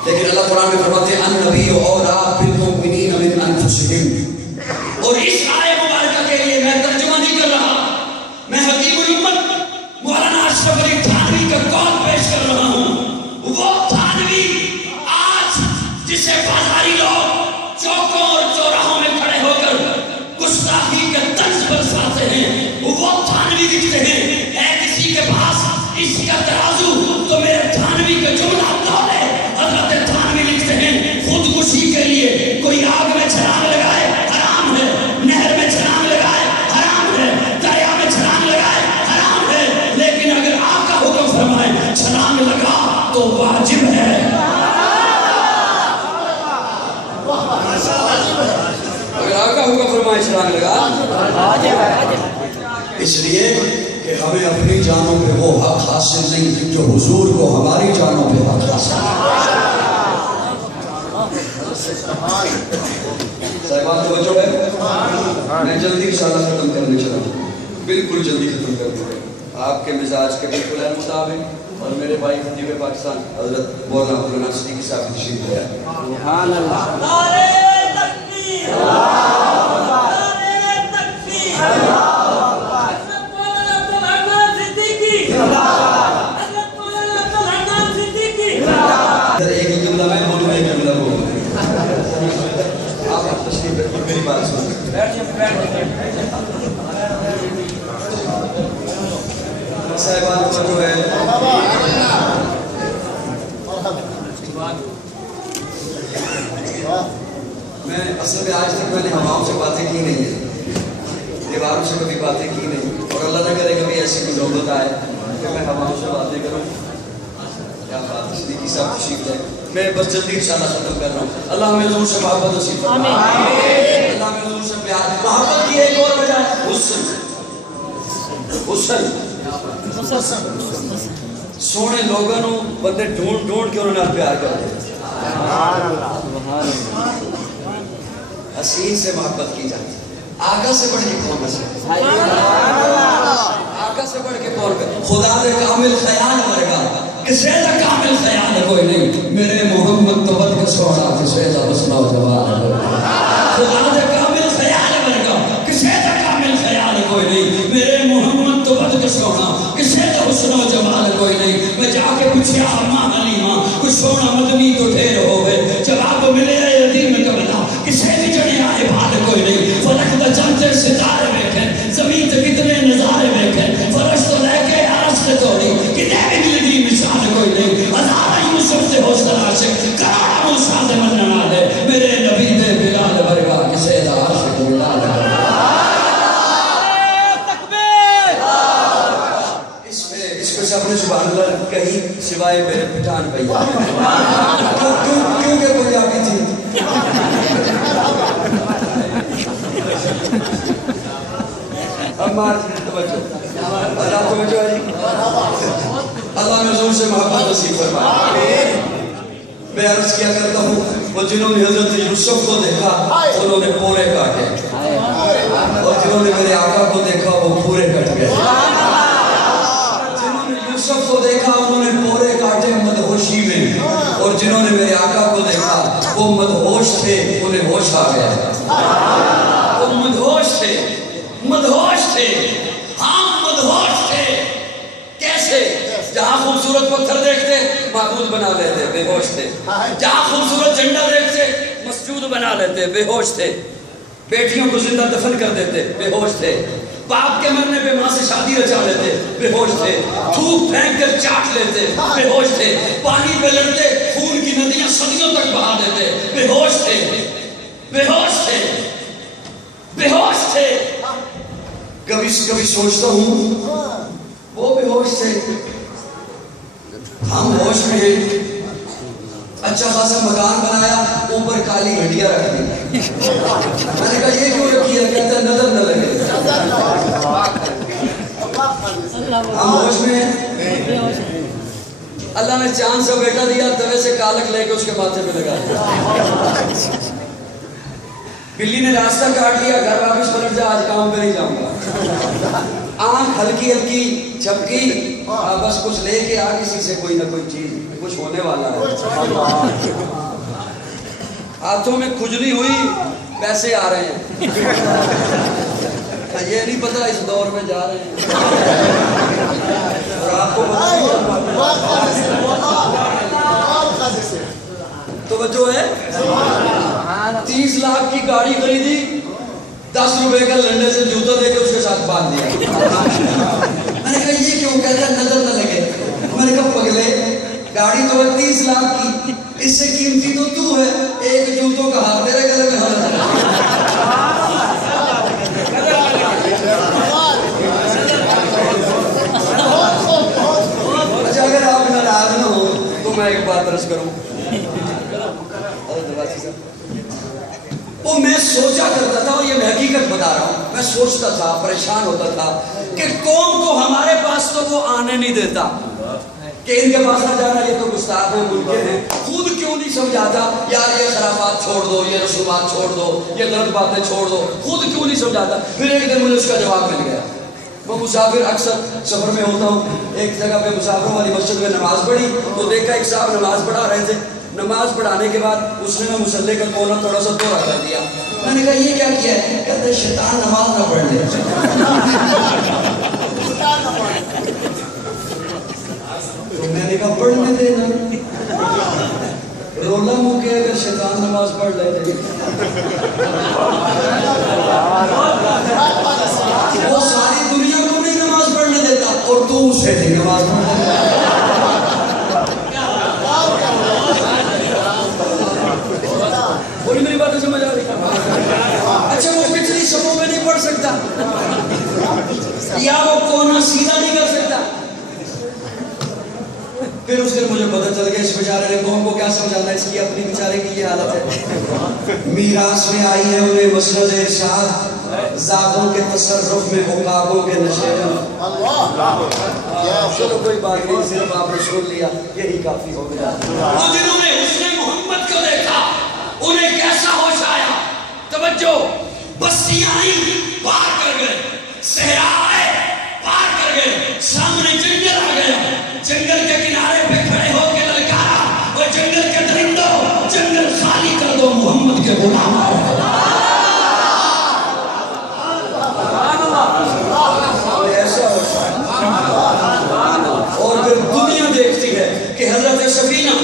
لیکن اللہ قرآن میں فرماتے ہیں النبی اولیٰ بالمؤمنین من انفسہم. اور اس آیت مبارکہ کے لیے میں ترجمہ نہیں کر رہا. میں حکیم الامت مولانا اشرف علی تھانوی کا قول پیش کر رہا ہوں. وہ تھانوی آج جسے بازاری لوگ چوکوں اور چوراہوں میں کھڑے ہو کر گستاخی کے طنز برساتے ہیں وہ تھانوی دکھتے ہیں. اے کسی کے پاس اس کا ترازو تو میرے تھانوی کا جملہ دولے. حضرت تھانوی لکھتے ہیں خودکشی کے لیے کوئی آگ میں چھلانگ لگائے حرام ہے. نہر میں چھلانگ لگائے حرام ہے. دریا میں چھلانگ لگائے حرام ہے. لیکن اگر آقا حکم فرمائے چھلانگ لگا تو واجب ہے. اگر آقا حکم فرمائے چھلانگ لگا. اس لیے کہ ہمیں اپنی جانوں پہ وہ حق حاصل نہیں جو حضور کو ہماری جانوں پہ حق حاصل ہے. صاحبان توجہ ہے. میں جلدی انشاءاللہ ختم کرنے چلا ہوں. بالکل جلدی ختم کر دوں. آپ کے مزاج کے بالکل ہے مطابق. اور میرے بھائی خطیب پاکستان حضرت مولانا عبدالعزیز صدیقی صاحب کی تشریف لے آئے. سبحان اللہ. نعرہ تکبیر. نعرہ تکبیر. حضرت مولانا عبدالعزیز صدیقی. حضرت مولانا عبدالعزیز صدیقی. ایک جملہ میں بولوں ایک جملہ بولوں. آپ تشریف رکھیں میری بات سنیں. صاحبان کو جو ہے میں اصل میں آج تک میں نے ہواؤں سے باتیں کی نہیں ہیں. دیواروں سے کبھی باتیں کی نہیں. اور اللہ نہ کرے کبھی ایسی کوئی نوبت آئے کہ میں ہواؤں سے باتیں کروں. کیا بات صدیقی صاحب تشریف لائے. میں بس جلدی انشاءاللہ ختم کر رہا ہوں. اللہ ہمیں حضور سے محبت نصیب فرمائے. اللہ ہمیں حضور سے پیار. محبت کی ایک اور وجہ ہے حسن. حسن سونے لوگوں نو بندے ڈھونڈ ڈھونڈ کے انہوں نے پیار کرتے ہیں. حسین سے محبت کی جاتی ہے. آقا سے بڑھ کے کون ہے؟ آقا سے بڑھ کے کون ہے؟ خدا دے کامل خیال ورگا کسے دا کامل خیال کوئی نہیں. میرے محمد تو بد کے سونا کسے دا حسن و جمال ہے. خدا دے کامل خیال ورگا کسے دا کامل خیال کوئی نہیں. میرے محمد تو بد کے سونا کسے دا حسن و جمال کوئی نہیں. میں جا کے پوچھیا اماں حلیمہ کچھ سونا مدنی تو ڈھیر ہوئے. جواب ملے یتیم کربلا کسے بھی جڑے آئے بھال کوئی نہیں. فلک دا چمچے ستارے بیٹھے زمین تے کتنے نظارے بیٹھے. فرش تو لے کے عرش تے توڑی کتنے بھی ملدی مثال کوئی نہیں. ہزارہ یوسف سے حوصلہ عاشق کراڑا موسیٰ دے منن والے میرے نبی دے بلال ورگا کہیں سوائے میرے پٹھان بھیا کیونکہ پنجابی تھی. اب مار توجہ اللہ توجہ ہے. اللہ میں حضور سے محبت نصیب فرمائے. میں عرض کیا کرتا ہوں وہ جنہوں نے حضرت یوسف کو دیکھا انہوں نے پورے کاٹے اور جنہوں نے میرے آقا کو دیکھا وہ پورے کٹ گئے. جنہوں نے یوسف کو دیکھا انہوں نے پورے کاٹے مدہوشی میں اور جنہوں نے میرے آقا کو دیکھا وہ مدہوش تھے انہیں ہوش آ گیا. وہ مدہوش تھے ہاں مدہوش تھے. کیسے؟ جہاں خوبصورت پتھر دیکھتے معبود بنا لیتے بے ہوش تھے. جہاں خوبصورت جھنڈا دیکھتے مسجود بنا لیتے بے ہوش تھے. بیٹیوں کو زندہ دفن کر دیتے بے ہوش تھے. باپ کے مرنے پہ ماں سے شادی رچا لیتے بے ہوش تھے. تھوک پھینک کر چاٹ لیتے بے ہوش تھے. پانی پہ لڑتے خون کی ندیاں صدیوں تک بہا دیتے بے ہوش تھے. کبھی سوچتا ہوں وہ بے ہوش تھے ہم ہوش میں ہیں. اچھا خاصا مکان بنایا اوپر کالی ہڈیاں رکھ دی. میں نے کہا یہ کیوں رکھی ہے؟ کہتا ہے نظر نہ لگے. ہم ہوش میں ہیں. اللہ نے چاند سے بیٹا دیا توے سے کالک لے کے اس کے ماتھے پہ لگا دیا. بلی نے راستہ کاٹ لیا گھر واپس پلٹ جا آج کام پہ نہیں جاؤں گا. آنکھ ہلکی جھپکی بس کچھ لے کے آ کسی سے کوئی نہ کوئی چیز کچھ ہونے والا ہے. ہاتھوں میں کھجلی ہوئی پیسے آ رہے ہیں. یہ نہیں پتا اس دور میں جا رہے ہیں اور آپ کو توجہ ہے. 30 لاکھ کی گاڑی خریدی 10 روپے کا لنڈے سے جوتا دے کے اس کے ساتھ باندھ دیا. میں نے کہا یہ کیوں؟ کہتا ہے نظر نہ لگے. میں نے کہا پگلے گاڑی تو ہے 30 لاکھ کی اس سے قیمتی تو ہے ایک جوتوں کا ہاتھ تیرے گلے میں حالت ہے. اچھا اگر آپ ناراض نہ ہو تو میں ایک بات عرض کروں. وہ میں سوچا کرتا تھا اور یہ میں حقیقت بتا رہا ہوں. میں سوچتا تھا پریشان ہوتا تھا کہ قوم کو ہمارے پاس تو وہ آنے نہیں دیتا کہ ان کے پاس نہ جانا یہ تو گستاخ ہیں منکر ہیں. خود کیوں نہیں سمجھاتا یار یہ خرافات چھوڑ دو یہ رسومات چھوڑ دو یہ غلط باتیں چھوڑ دو. خود کیوں نہیں سمجھاتا. پھر ایک دن مجھے اس کا جواب مل گیا. وہ مسافر اکثر سفر میں ہوتا ہوں. ایک جگہ پہ مسافروں والی مسجد میں نماز پڑھی تو دیکھا ایک صاحب نماز پڑھا رہے تھے. نماز پڑھانے کے بعد اس نے نا مصلی کا کونا تھوڑا سا توڑا کر دیا. میں نے کہا یہ کیا کیا ہے؟ کہتے ہیں شیطان نماز نہ پڑھ لے. تو میں نے کہا پڑھنے دینا رولا منہ کے اگر شیطان نماز پڑھ لیتے. وہ ساری دنیا کو نہیں نماز پڑھنے دیتا اور تو اسے نہیں نماز پڑھنے دیتا. میری باتیں سمجھ آ رہی. اچھا وہ پچھلی صفوں میں نہیں پڑھ سکتا یا وہ کونا سیدھا نہیں کر سکتا. پھر اس دن مجھے پتہ چل گیا اس بیچارے نے قوم کو کیا سمجھانا ہے. اس کی اپنی بیچارے کی یہ حالت ہے. میراث میں آئی ہے انہیں مسند ارشاد ذاتوں کے تصرف میں عقابوں کے نشے میں. چلو کوئی بات نہیں صرف آپ نے سن لیا یہی کافی ہو گیا. وہ جنہوں نے حسن محمد کو دیکھا انہیں کیسا ہوش آیا. توجہ بستیاں آئیں پار کر گئے صحرا آئے پار کر گئے سامنے جنگل آ گیا. جنگل کے کنارے پہ کھڑے ہو کے للکارا اور جنگل کے درندوں جنگل خالی کر دو محمد کے غلام آئے. ایسا ہوش آیا. اور پھر دنیا دیکھتی ہے کہ حضرت سفینہ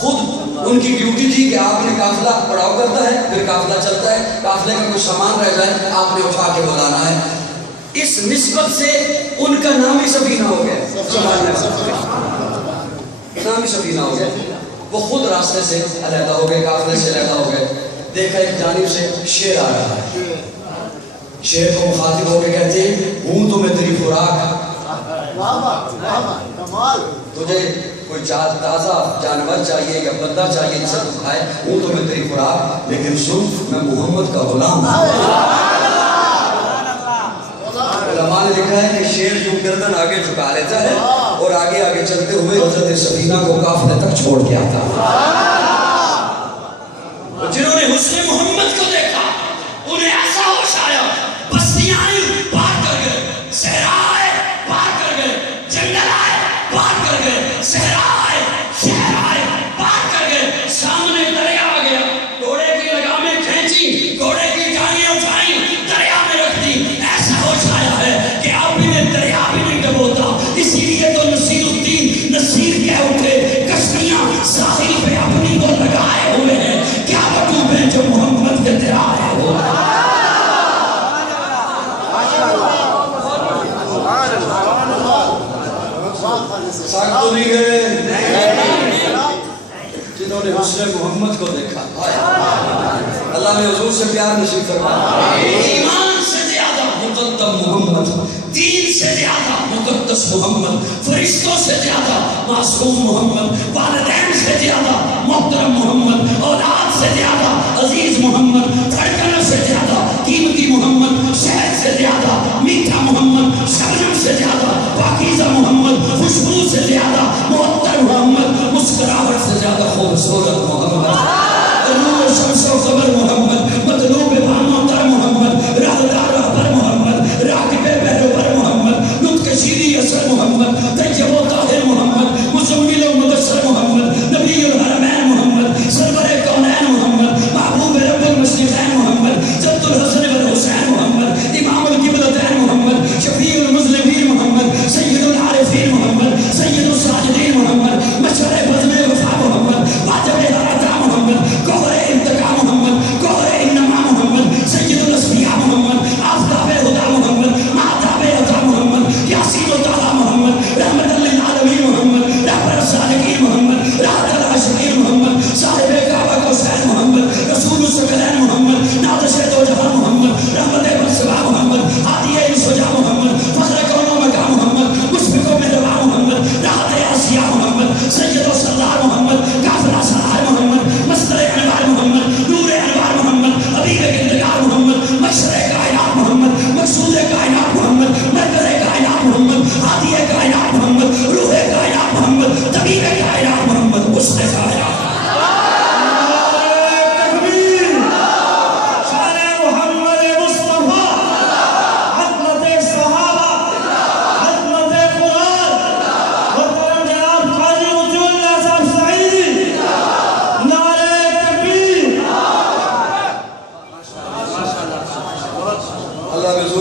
خود ان کی ڈیوٹی تھی کہ آپ نے قافلہ پڑاؤ کرتا ہے پھر قافلہ چلتا ہے قافلے کا کچھ سامان رہ جائے آپ نے اٹھا کے بلانا ہے. اس نسبت سے ان کا نام ہی سفینہ ہو گیا. نام ہی سفینہ ہو گیا. وہ خود راستے سے علیحدہ ہو گئے قافلے سے علیحدہ ہو گئے. دیکھا ایک جانب سے شیر آ رہا ہے. شیر کو مخاطب ہو کے کہتے ہیں ہوں تو میں تیری خوراک تجھے کوئی تازہ جانور چاہیے یا بندہ چاہیے جسے تو کھائے، وہ تو میں تیری خوراک، لیکن سن میں محمد کا غلام ہوں۔ علماء نے لکھا ہے کہ شیر جو گردن آگے جھکا لیتا ہے اور آگے آگے چلتے ہوئے حضرت سفینہ کو قافلے تک چھوڑ کے آتا ہے۔ جنہوں نے حسن محمد کو دیکھا انہیں ایسا ہوش آیا، بستیاں آئیں پار کر گئے، صحرا آئے پار کر گئے، جنگل آئے پار کر گئے، صحرا آئے شہر آئے پار کر گئے، سامنے دریا آ گیا، گھوڑے کی لگامیں کھینچی، گھوڑے کی ٹانگیں اٹھائیں، دریا میں رکھ دی۔ ایسا ہوش آیا ہے کہ اب انہیں دریا بھی نہیں ڈبوتا، اسی لیے تو نصیر الدین نصیر کہہ اٹھے، کشتیاں ساحل پہ اپنی کو لگائے ہوئے ہیں، کیا بتوں میں جو محمد کے تیرا آئے ہو۔ ساکھ تو نہیں گئے جنہوں نے حسن محمد کو دیکھا، اللہ نے حضور سے پیار نصیب فرمایا۔ ایمان سے زیادہ مقدم محمد، دین سے زیادہ مقدس محمد، فرشتوں سے زیادہ معصوم محمد، والدین سے زیادہ محترم محمد، اولاد سے زیادہ عزیز محمد، دھڑکنوں سے زیادہ قیمتی محمد، شہد سے زیادہ میٹھا محمد، شبنم سے زیادہ پاکیزہ محمد، خوشبو سے زیادہ معطر محمد، مسکراہٹ سے زیادہ خوبصورت محمد، نور شمس و قمر محمد، مطلوب بانو تر محمد، راہدار رہبر محمد، راکب پیروبر محمد، نطق شیریں اثر محمد، طیب و طاہر محمد، مزمل و مدثر محمد، نبی الحرمین محمد، سرور کونین محمد، محبوب رب المشرقین محمد، جد الحسن والحسین محمد، امام القبلتین محمد، شفیع المذنبین محمد، سید العارفین محمد، سید الساجدین محمد، مشہر بزم وفا محمد، واجب حرطہ محمد، کوہر انتقا محمد، کوہر انما محمد، سید الاسفیاء محمد، آفتاب ہدا محمد، مہتاب عطا محمد، یاسین الطاہا محمد، رحمت للعالمین محمد، رہبر الصالحین محمد، راحت العاشقین محمد، صاحب کعبہ کوثر محمد، رسول الثقلین محمد، نادش دو جہاں محمد، رحمت برسبا محمد، ہادی الشجاع محمد، فخر کون و مکا محمد، مشفق و مہربان محمد، راحت آسیہ محمد، سید و سردار محمد، کافر سرار محمد، مصدر انوار محمد، نور انوار محمد، حبیب گردگار محمد، مشر کائنات محمد، مقصود کائنات محمد، مرکز کائنات محمد، ہادی کائنات محمد، روح کائنات محمد، طبیب کائنات محمد، مصطفی کائنات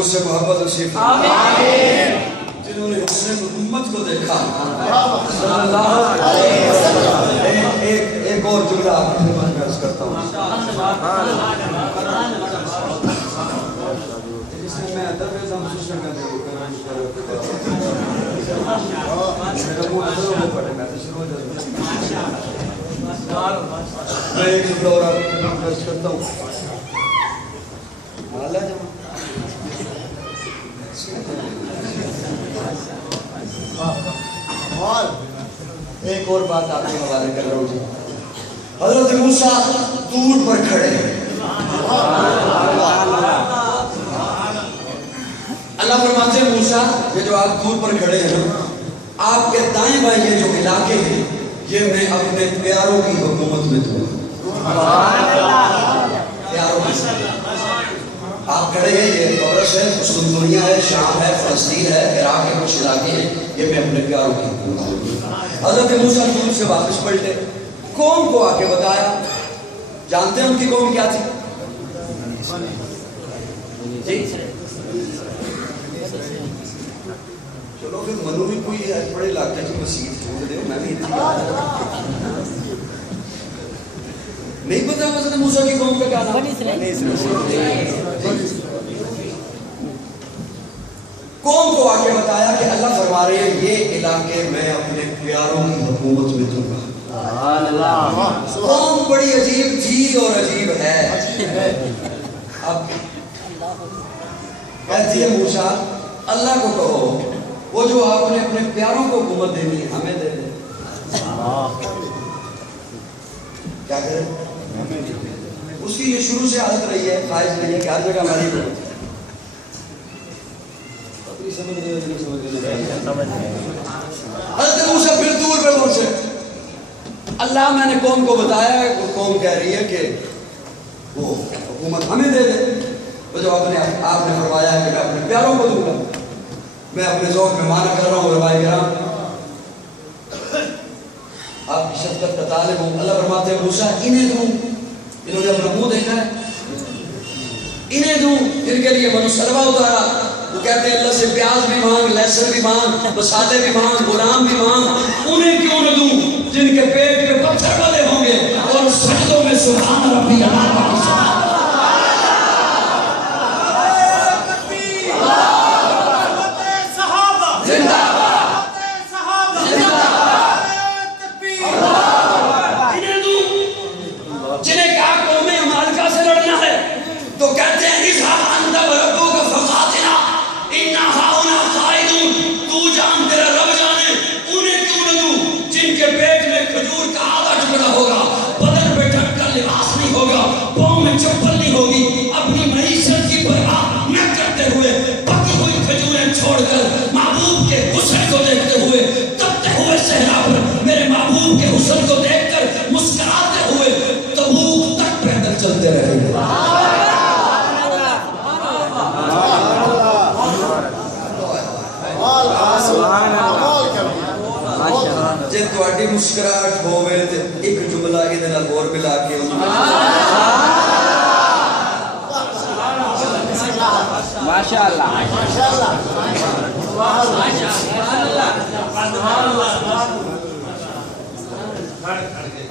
سے محبت نصیب آمین۔ جنہوں نے حسن محمد کو دیکھا صلی اللہ علیہ وسلم۔ ایک اور جملہ آپ کے خدمت میں عرض کرتا ہوں، جس میں میں ادب ہے محسوس کرنا میرا منہ ادب ہو پڑے، میں تو شروع ہو جاتا میں ایک جملہ اور آپ کے خدمت میں عرض کرتا ہوں۔ اللہ جمع ایک اور بات آپ کے حوالے کر رہا ہوں جی۔ حضرت موسیٰ دور پر کھڑے ہیں، اللہ فرماتے ہیں موسیٰ یہ جو آپ دور پر کھڑے ہیں آپ کے دائیں بائیں یہ جو علاقے ہیں یہ میں اپنے پیاروں کی حکومت میں دوں پیاروں کی آپ کھڑے ہیں، یہ قبرص ہے، قسطنطنیہ ہے، شام ہے، فلسطین ہے، عراق کے کچھ علاقے ہیں، یہ میں اپنے پیاروں کی حکومت میں دوں۔ حضرت موسیٰ دور سے واپس پلٹے، قوم کو آ کے بتایا، جانتے ہیں ان کی قوم کیا تھی؟ جی چلو پھر منو بھی کوئی بڑے علاقے کی مسیح چھوڑ دے، میں بھی نہیں پتا حضرت موسیٰ کی قوم کا کیا نام؟ قوم کو آ کے بتایا کہ اللہ فرما رہے ہیں یہ علاقے میں اپنے پیاروں کی حکومت میں دوں گا۔ قوم بڑی عجیب چیز اور عجیب ہے۔ اب کہتی ہے موسیٰ اللہ کو کہو وہ جو آپ نے اپنے پیاروں کو حکومت دینی ہے ہمیں دے دیں. کیا کریں؟ اس کی یہ شروع سے عادت رہی ہے، خواہش نہیں ہے کہ ہر جگہ ہماری حکومت. حضرت موسیٰ پھر دور پہ پہنچے. اللہ میں نے قوم کو بتایا ہے، وہ قوم کہہ رہی ہے کہ وہ حکومت ہمیں دے دے. وہ جو آپ نے فرمایا ہے کہ میں اپنے پیاروں کو دوں گا. میں اپنے ذوق میں مانا کر رہا ہوں ربائی کرام، آپ کی شفقت کا طالب ہوں. اللہ فرماتے ہیں موسیٰ انہیں دوں، انہوں نے اپنا منہ دیکھا ہے، انہیں دوں جن کے لیے میں نے سلوہ اتارا. وہ کہتے ہیں اللہ سے پیاز بھی مانگ، لہسن بھی مانگ، مسالے بھی مانگ، غلام بھی مانگ. انہیں کیوں نہ دوں جن کے پیٹ پہ پتھر ڈلے ہوں گے اور سجدوں میں سبحان ربی اعلیٰ. مسکراہٹ ہوئے تے ایک جملہ ادھر نال اور ملا کے ماشاءاللہ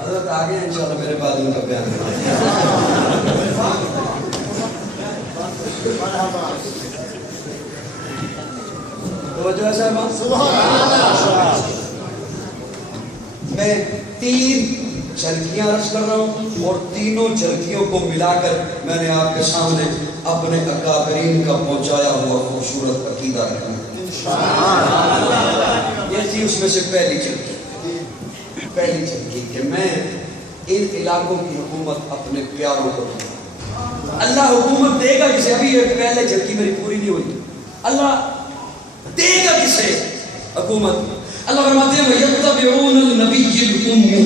حضرت آگے انشاءاللہ میرے بعد ان کا بیان کریں. توجہ ہے صاحبہ. میں 3 جھلکیاں عرض کر رہا ہوں اور تینوں جھلکیوں کو ملا کر میں نے آپ کے سامنے اپنے اکابرین کا پہنچایا ہوا خوبصورت عقیدہ رکھنا. یہ تھی اس میں سے پہلی جھلکی کہ میں ان علاقوں کی حکومت اپنے پیاروں کو دوں. اللہ حکومت دے گا کسے؟ ابھی یہ پہلے جھلکی میری پوری نہیں ہوئی. اللہ دے گا کسے حکومت؟ اللہ فرماتے ہیں وَيَتَّبِعُونَ النَّبِيِّ الْأُمِّيِّ،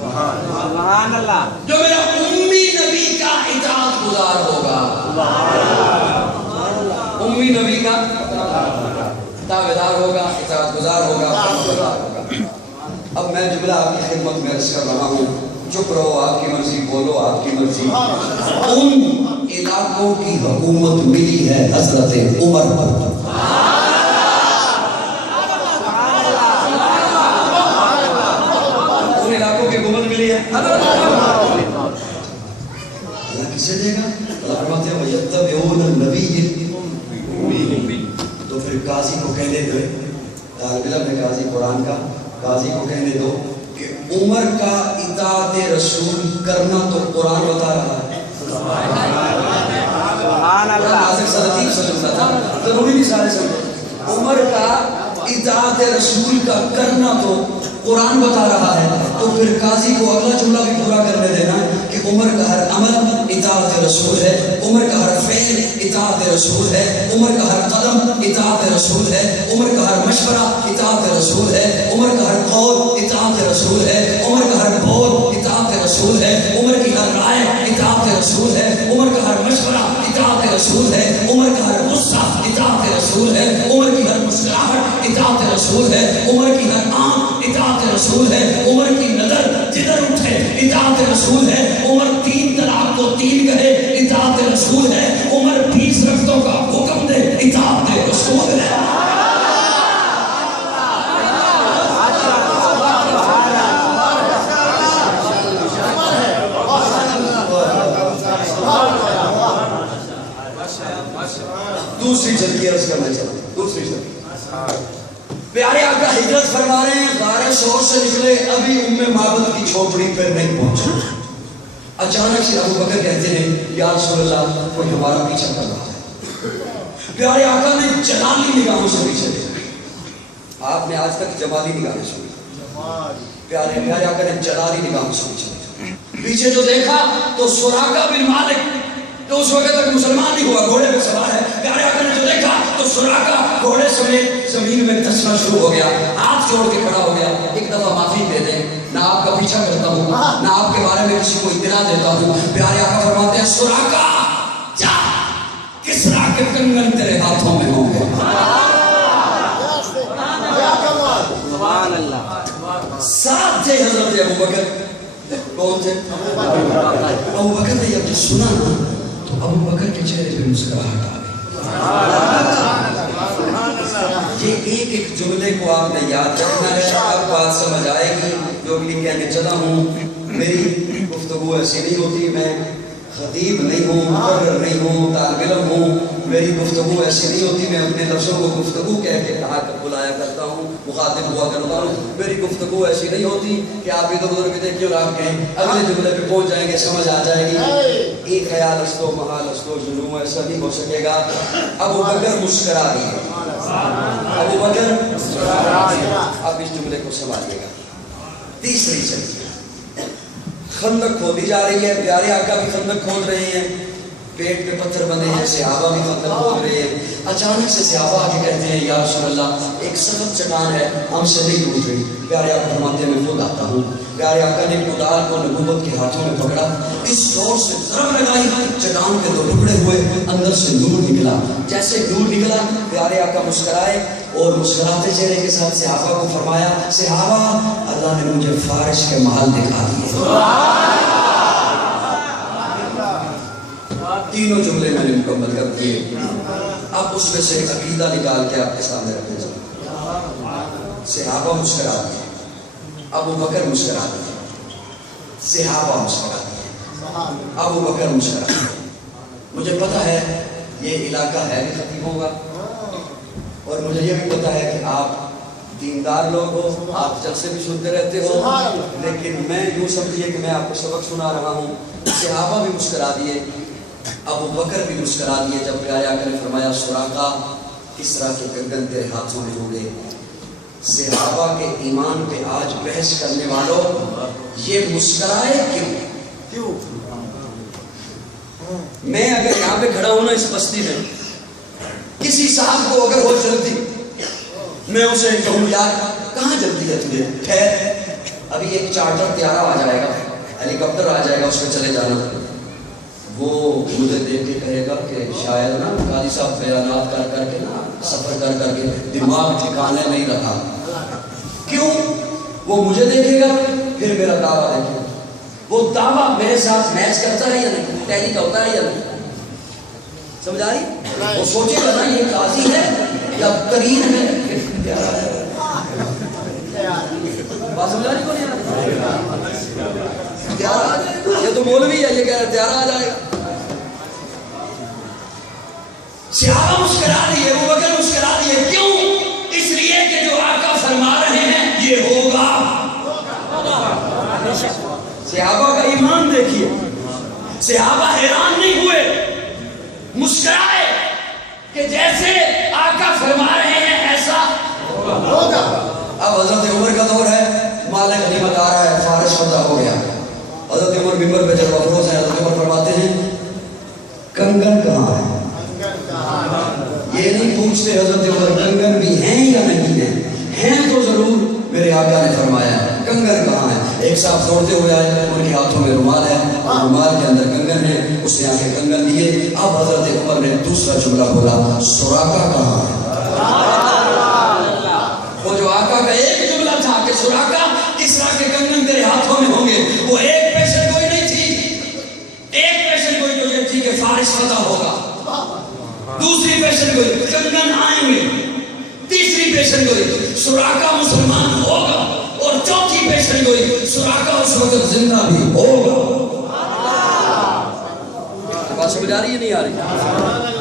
سبحان اللہ، جو میرا امی نبی کا اطاعت گزار ہوگا. امی نبی کا تابعدار ہوگا، اطاعت گزار ہوگا. اب میں جملہ آپ کی خدمت میں عرض کر رہا ہوں، چپ رہو آپ کی مرضی، بولو آپ کی مرضی. ان علاقوں کی حکومت ملی ہے حضرت عمر پر. اللہ کسے دے گا؟ اللہ فرماتے ہیں وَيَتَّبِعُونَ النَّبِيِّ الْأُمِّيِّ. تو پھر قاضی کو کہنے دو، طالب علم ہے قاضی قرآن کا، قاضی کو کہنے دو کہ عمر کا اطاعت رسول کرنا تو قرآن بتا رہا ہے. سبحان اللہ. ناظر صدقیب سمجھتا تھا، ضروری نہیں سارے سمجھے. عمر کا اطاعت رسول کا کرنا تو قرآن بتا رہا ہے. تو پھر قاضی کو اگلا جملہ بھی پورا کرنے دینا کہ عمر کا ہر عمل اطاعت رسول ہے، عمر کا ہر فعل اطاعت رسول ہے، عمر کا ہر قدم اطاعت رسول ہے، عمر کا ہر مشورہ اطاعت رسول ہے، عمر کا ہر قول اطاعت رسول ہے، عمر کا ہر بول اطاعت رسول ہے، عمر کی ہر رائے اطاعت رسول ہے، عمر کا ہر مشورہ اطاعت رسول ہے، عمر کا ہر غصہ اطاعت رسول ہے، عمر کی ہر مسکراہٹ اطاعت رسول ہے، عمر کی ہر آنکھ اطاعت رسول ہے، عمر کی نظر جدھر اٹھے اطاعت رسول ہے، عمر 3 طلاق کو 3 کہے اطاعت رسول ہے، عمر 20 رکعتوں کا حکم دے اطاعت رسول ہے. دوسری جھلکی عرض کرنا چاہتا ہوں. دوسری جھلکی پیارے آقا ہجرت فرما رہے ہیں، غار شور سے نکلے، ابھی معبد کی جھوپڑی پر نہیں پہنچے. اچانک سے ابو بکر کہتے ہیں یا رسول اللہ کوئی ہمارا پیچھا کر رہا ہے. پیارے آقا نے جلالی نگاہوں سے پیچھے دیکھا. آپ نے آج تک جمالی نگاہیں سنی، پیارے پیارے آقا نے جلالی نگاہیں سنی. پیچھے جو دیکھا تو سراقہ بن مالک جو اس وقت تک مسلمان نہیں ہوا، گھوڑے پہ سوار ہے. پیارے آقا نے جو دیکھا تو سراقہ گھوڑے سمیت زمین میں دسنا شروع ہو گیا، ہاتھ جوڑ کے کھڑا ہو گیا. ایک دفعہ معافی دے دیں، نہ آپ کا پیچھا کرتا ہوں، نہ آپ کے بارے میں کسی کو اطلاع دیتا ہوں. پیارے آقا فرماتے ہیں سراقہ جا، کسرا کے کنگن تیرے ہاتھوں میں ہوں گے. سبحان اللہ. ساتھ تھے حضرت ابو بکر. کون تھے؟ ابو بکر نے جب سنا تو ابو بکر کے چہرے پہ مسکراہٹ آ گئی. یہ ایک ایک جملے کو آپ نے یاد رکھنا ہے، اب بات سمجھ آئے گی. جو بھی کہنے چلا ہوں، میری گفتگو ایسی نہیں ہوتی، میں خطیب نہیں ہوں، مقرر نہیں ہوں، طالب علم ہوں. میری گفتگو ایسی نہیں ہوتی، میں اپنے لفظوں کو گفتگو کہہ کے کہا بلایا کرتا ہوں، مخاطب ہوا کرتا ہوں. میری گفتگو ایسی نہیں ہوتی کہ آپ ادھر ادھر بھی دیکھیے اور آپ کہیں اگلے جملے پہ پہنچ جائیں گے، سمجھ آ جائے گی. ایک خیال استو محال استو جنوں، ایسا نہیں ہو سکے گا. ابو بکر مسکرا دیے، ابو بکر. اب اس جملے کو سنبھالیے گا. تیسری چیز، خندق کھودی جا رہی ہے. پیارے آقا بھی خندق کھود رہے ہیں، پیٹ پہ پتھر بندے ہیں، صحابہ بھی خندق کھود رہے ہیں. اچانک سے صحابہ آگے کہتے ہیں یا رسول اللہ ایک سخت چٹان ہے، ہم سے نہیں ٹوٹ رہی. پیارے آقا فرماتے ہیں میں خود آتا ہوں. پیارے آقا نے کدال کو نبوت کے ہاتھوں میں پکڑا، اس زور سے ضرب لگائی، چٹان کے دو ٹکڑے ہوئے، اندر سے نور نکلا. جیسے نور نکلا پیارے آقا مسکرائے اور مسکراتے چہرے کے ساتھ صحابہ کو فرمایا صحابہ اللہ نے مجھے فارس کے محل دکھا دیے. تینوں جملے میں نے مکمل کر دیے. اب اس میں سے ایک عقیدہ نکال کے آپ کے سامنے رکھنے چاہیے. صحابہ مسکرا دیے، ابو بکر مسکرا دیے، صحابہ مسکرا دیے، ابو بکر مسکرا دیے. مجھے پتا ہے یہ علاقہ ہے بھی خطیبوں کا، اور مجھے یہ بھی پتا ہے کہ آپ دیندار لوگ ہو، آپ جلسے بھی سنتے رہتے ہو، لیکن میں یوں سمجھیے کہ میں آپ کو سبق سنا رہا ہوں. صحابہ بھی مسکرا دیے، ابو بکر بھی مسکرا دیے. جب پیارے آقا نے فرمایا سراقہ کسرا کے گردن تیرے ہاتھوں میں ہوں گے. صحابہ کے ایمان پہ آج بحث کرنے والوں یہ مسکرائے کیوں؟ میں اگر یہاں پہ کھڑا ہوں نا اس بستی میں، کسی صاحب کو اگر وہ جلدی، میں اسے کہوں یار کہاں جلدی ہے تجھے، ٹھہر ابھی ایک چارٹر طیارہ آ جائے گا، ہیلی کاپٹر آ جائے گا، اس پہ چلے جانا. وہ مجھے دیکھ کے کہے گا کہ شاید نا قاضی صاحب بیانات کر کر کے نا سفر کر کر کے دماغ ٹھکانے نہیں رکھا. کیوں؟ وہ مجھے دیکھے گا پھر میرا دعویٰ دیکھے گا. وہ دعویٰ میرے ساتھ میچ کرتا ہے یا نہیں، ٹیلی کا ہوتا ہے یا نہیں، سمجھ آئی؟ وہ سوچے گا نا یہ قاضی ہے یا ترین ہے. بات سمجھ آ رہی کو نہیں آ رہی؟ یہ تو مولوی ہے، یہ کہہ رہا تیارہ آ جائے گا. صحابہ مسکرا دیے، ابو بکر مسکرا دیے. کیوں؟ اس لیے کہ جو آقا فرما رہے ہیں یہ ہوگا. صحابہ کا ایمان دیکھیے، صحابہ حیران نہیں ہوئے، مسکرائے کہ جیسے آقا فرما رہے ہیں ایسا ہوگا. اب حضرت عمر کا دور ہے، مال غنیمت آ رہا ہے، فارس فتح ہو گیا. حضرت عمر ممبر پہ جلوہ افروز ہیں. حضرت عمر فرماتے ہیں کنگن کہاں ہے؟ یہ نہیں پوچھتے حضرت عمر کنگن بھی ہیں یا نہیں ہیں، ہیں تو ضرور. میرے آقا نے فرمایا کنگن کہاں ہے. ایک صاحب دوڑتے ہوئے آئے، ان کے ہاتھوں میں رومال ہے، رومال کے اندر کنگن ہے. اس نے آ کے کنگن دیے. اب حضرت عمر نے دوسرا جملہ بولا سراقہ کہاں ہے. وہ جو آقا کا ایک جملہ تھا کہ سراقہ کسرا کے کنگن تیرے ہاتھوں میں ہوں گے، وہ ایک پیشن گوئی نہیں تھی. ایک پیشن گوئی جو یہ تھی کہ فارس فتح ہوگا، دوسری پیشن گوئی کنگن آئیں گے، تیسری پیشن گوئی سراقہ مسلمان ہوگا، اور چوتھی پیشن گوئی سراقہ اس وقت زندہ بھی ہوگا. بات سمجھ آ رہی ہے نہیں آ رہی؟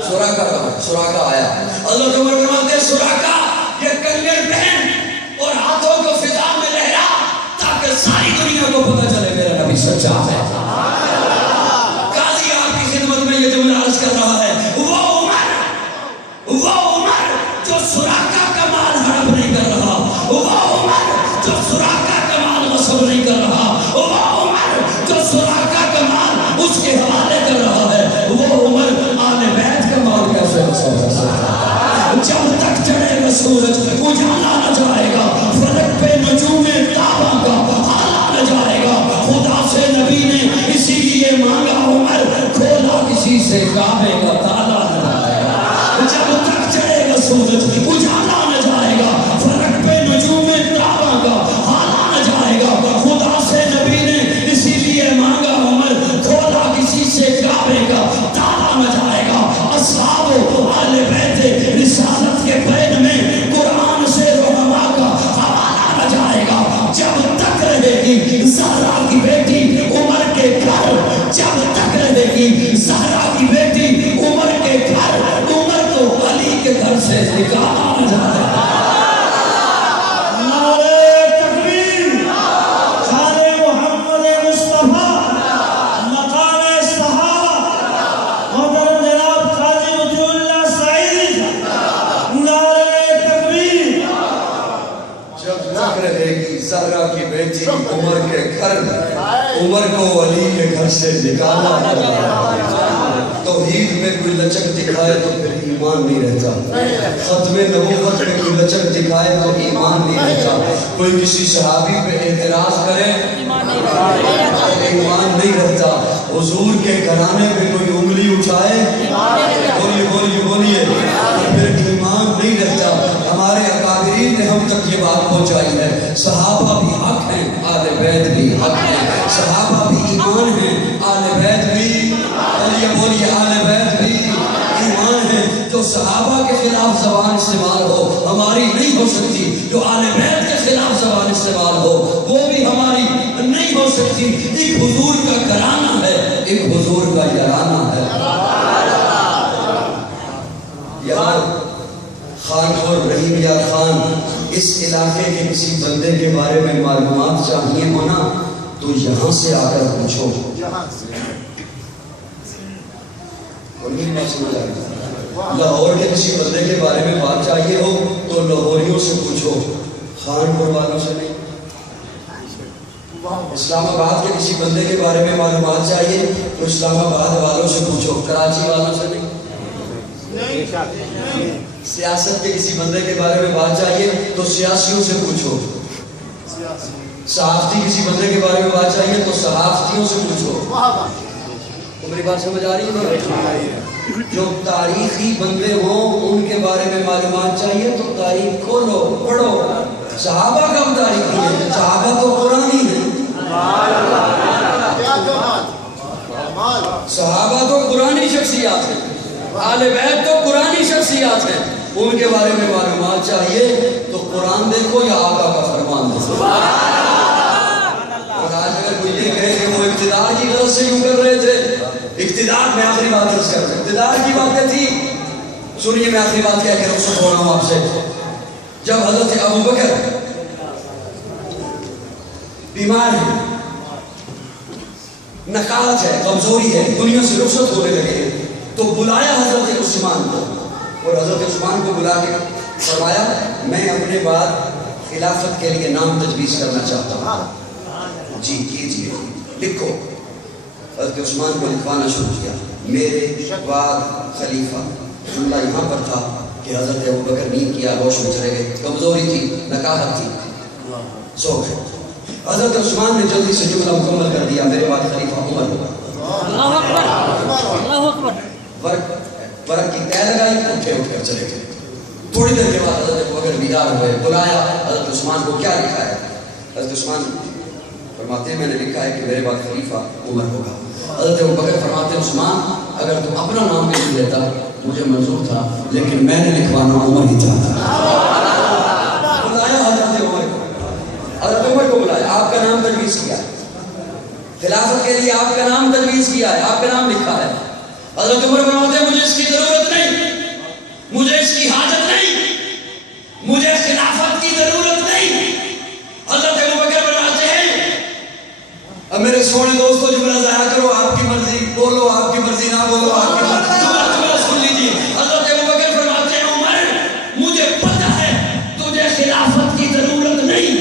سراقہ کہاں؟ سراقہ آیا. اللہ عمر فرماتے ہیں سراقہ یہ کنگن پہن اور ہاتھوں کو فضا میں لہرا تاکہ ساری دنیا کو پتہ چلے میرا نبی سچا ہے. قاضی آپ کی خدمت میں یہ جملہ عرض کر رہا ہے، وہ عمر جو سراقہ کا مال ہڑپ نہیں کر رہا، جو سراقہ کا مال وصول نہیں کر رہا، وہ عمر جو سراقہ کا مال اس کے حوالے کر رہا ہے، وہ عمر آل بیت کا مال کیسے وصول کر سکتا ہے؟ جب تک چڑھے گا سورج اجالا نہ جائے گا، فلک پہ نجوم تابہ کا حالا نہ جائے گا۔ خدا سے نبی نے اسی لیے مانگا عمر، کھولا کسی سے کعبے کا تالا نہ جائے گا۔ جب تک چڑھے گا سورج اجالا نہ جائے گا، فلک پہ نجوم تابہ کا حالا نہ جائے گا۔ خدا سے نبی نے اسی لیے مانگا عمر، کھولا کسی سے کعبے کا تالا نہ جائے گا۔ اصحاب اہل بیت رسالت کے بین میں قرآن سے رہنما کا حوالہ نہ جائے گا۔ جب تک رہے گی زہرا کی بیٹی عمر کے گھر، جب تک رہے گی زہرا کی بیٹی عمر کے گھر، عمر کو علی کے گھر سے نکالا نہ جائے گا۔ زہرا کی بیٹی عمر کے گھر، عمر کو علی کے گھر سے نکالا نہ جائے گا۔ توحید میں کوئی لچک دکھائے تو پھر ایمان نہیں رہتا، ختم نبوت میں کوئی لچک دکھائے تو ایمان نہیں رہتا۔ کوئی کسی صحابی پہ اعتراض کرے ایمان نہیں رہتا۔ حضور کے گھرانے پہ کوئی انگلی اٹھائے، بولیے بولیے بولیے، پھر ایمان نہیں رہتا۔ ہمارے اکابرین نے ہم تک یہ بات پہنچائی ہے، صحابہ بھی حق ہیں، آل بیت بھی حق ہیں، صحابہ بھی ایمان ہیں، آل بیت بھی، بولیے بولیے، آل بیت بھی ایمان ہے۔ جو صحابہ کے خلاف زبان استعمال ہو ہماری نہیں ہو سکتی، جو آل بیت کے خلاف زبان استعمال ہو وہ بھی ہماری نہیں ہو سکتی۔ ایک حضور کا گھرانہ ہے، ایک حضور کا یارانہ ہے۔ یہاں خان اور رحیم یا خان، اس علاقے کے کسی بندے کے بارے میں معلومات چاہیے ہونا تو یہاں سے آ کر پوچھو۔ لاہور کے کسی بندے کے بارے میں بات چاہیے ہو تو لاہوریوں سے پوچھو، خان پور والوں سے نہیں۔ اسلام آباد کے کسی بندے کے بارے میں معلومات چاہیے تو اسلام آباد والوں سے پوچھو، کراچی والوں سے نہیں۔ سیاست کے کسی بندے کے بارے میں بات چاہیے تو سیاسیوں سے پوچھو، صحافتی کسی بندے کے بارے میں بات چاہیے تو صحافتیوں سے پوچھو۔ میری بات سمجھ آ رہی ہے؟ جو تاریخی بندے ہوں ان کے بارے میں معلومات چاہیے تو تاریخ کھولو پڑھو۔ صحابہ کم تاریخی ہے، صحابہ تو قرآنی ہے، صحابہ تو قرآنی شخصیات ہیں، آل بیت تو قرآنی شخصیات ہیں۔ ان کے بارے میں معلومات چاہیے تو قرآن دیکھو یا آقا کا فرمان دیکھو۔ اور آج اگر کوئی یہ کہے کہ وہ اقتدار کی غرض سے یوں کر رہے تھے، اقتدار میں آخری بات عرض کر رہا ہوں، اقتدار کی باتیں تھی، سنیے میں آخری بات کیا کہ رخصت ہو رہا ہوں آپ سے۔ جب حضرت ابو بکر بیمار ہے، نقاہت ہے، کمزوری ہے، دنیا سے رخصت ہونے لگے ہیں، تو بلایا حضرت عثمان کو، اور حضرت عثمان کو بلا کے فرمایا میں اپنے بعد خلافت کے لیے نام تجویز کرنا چاہتا ہوں، جی کیجیے لکھو۔ حضرت عثمان کو لکھوانا شروع کیا، میرے بعد خلیفہ۔ جملہ یہاں پر تھا کہ حضرت ابوبکر نیند کی آغوش میں چلے گئے، کمزوری تھی، نقاہت تھی، سو گئے۔ حضرت عثمان نے جلدی سے جملہ مکمل کر دیا، میرے بعد خلیفہ عمر ہوگا۔ اللہ اکبر، اللہ اکبر۔ ورق کی تہ لگائی، اٹھے اٹھ کر چلے گئے۔ تھوڑی دیر کے بعد حضرت ابوبکر بیدار ہوئے، بلایا حضرت عثمان کو، کیا لکھا ہے؟ حضرت عثمان فرماتے ہیں میں نے لکھا ہے کہ میرے بعد خلیفہ عمر ہوگا۔ حضرت ابوبکر فرماتے ہیں عثمان اگر تو اپنا نام بھی لکھ لیتا مجھے منظور تھا، لیکن میں نے لکھوانا عمر ہی چاہتا۔ بلایا حضرت عمر کو، حضرت عمر کو بلایا، آپ کا نام تجویز کیا ہے، خلافت کے لیے آپ کا نام تجویز کیا ہے، آپ کا نام لکھا ہے۔ حضرت عمر فرماتے ہیں مجھے اس کی ضرورت نہیں، مجھے اس کی حاجت نہیں، مجھے خلافت کی ضرورت نہیں۔ حضرت ابوبکر فرماتے ہیں اب میرے سونے دوستو جملہ ضائع کرو، آپ کی مرضی، بولو آپ کی مرضی، نہ بولو آپ کی مرضی، جملہ سن لیجیے۔ حضرت ابوبکر فرماتے ہیں عمر مجھے پتہ ہے تجھے خلافت کی ضرورت نہیں،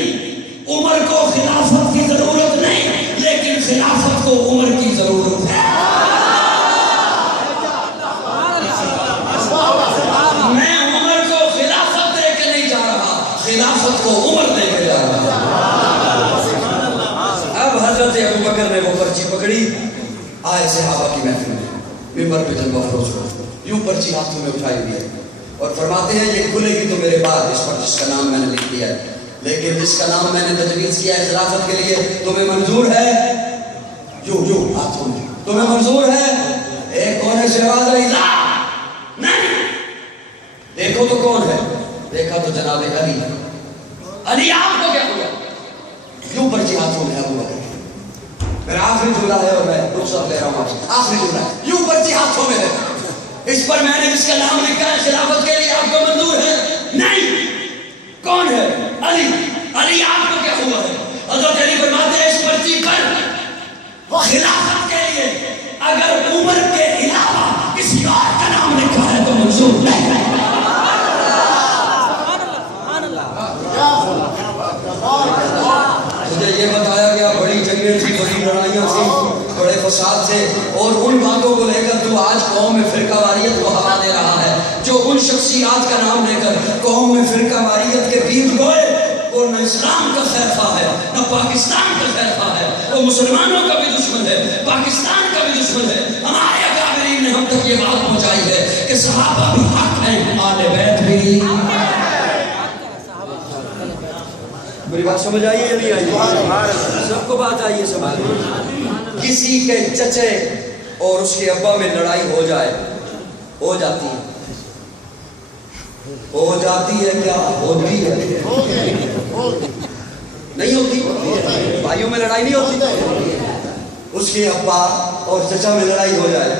نے وہ پرچی پکڑی, آئے صحابہ کی محفل میں, ممبر پہ جلوہ افروز ہو, یوں پرچی ہاتھوں میں اٹھائی ہوئی ہے اور فرماتے ہیں یہ کھلے گی تو میرے بعد اس پر جس کا نام میں نے لکھ دیا ہے, لیکن جس کا نام میں نے تجویز کیا ہے خلافت کے لیے تمہیں منظور ہے؟ یوں ہاتھوں میں تمہیں منظور ہے؟ ایک کون ہے شہباز علی؟ نہیں. دیکھو تو کون ہے؟ دیکھا تو جناب علی. علی آپ کو کیا ہوا؟ یوں پرچی ہاتھوں میں ابو بکر. میرا آخری جملہ ہے اور میں رخصت لے رہا ہوں آپ سے, آخری جملہ, یوں پرچی ہاتھوں میں ہے, اس پر میں نے جس کا نام لکھا ہے خلافت کے لیے آپ کو منظور ہے؟ نہیں. کون ہے؟ علی. علی آپ کو کیا ہوا ہے؟ حضرت علی فرماتے ہیں اس پرچی پر خلافت کے لیے اگر عمر کے علاوہ کسی اور کا نام لکھا ہے تو منظور نہیں. مجھے یہ بتایا گیا بڑی جنگیں تھی, بڑی لڑائیاں تھیں, بڑے فساد تھے, اور ان باتوں کو لے کر تو آج قوم میں فرقہ واریت کو ہوا دے رہا ہے. جو ان شخصیات کا نام لے کر قوم میں فرقہ واریت کے بیج بوئے, وہ نہ اسلام کا خیر خواہ ہے نہ پاکستان کا خیر خواہ ہے, وہ مسلمانوں کا بھی دشمن ہے, پاکستان کا بھی دشمن ہے. ہمارے اکابرین نے ہم تک یہ بات پہنچائی ہے کہ صحابہ بھی حق ہیں, آل بیت بھی. میری بات سمجھ آئیے یا نہیں آئیے؟ سب کو بات آئیے سمجھ. کسی کے چچے اور اس کے ابا میں لڑائی ہو جائے, ہو جاتی ہے, ہو جاتی ہے, کیا ہوتی ہے؟ نہیں ہوتی. بھائیوں میں لڑائی نہیں ہوتی. اس کے ابا اور چچا میں لڑائی ہو جائے,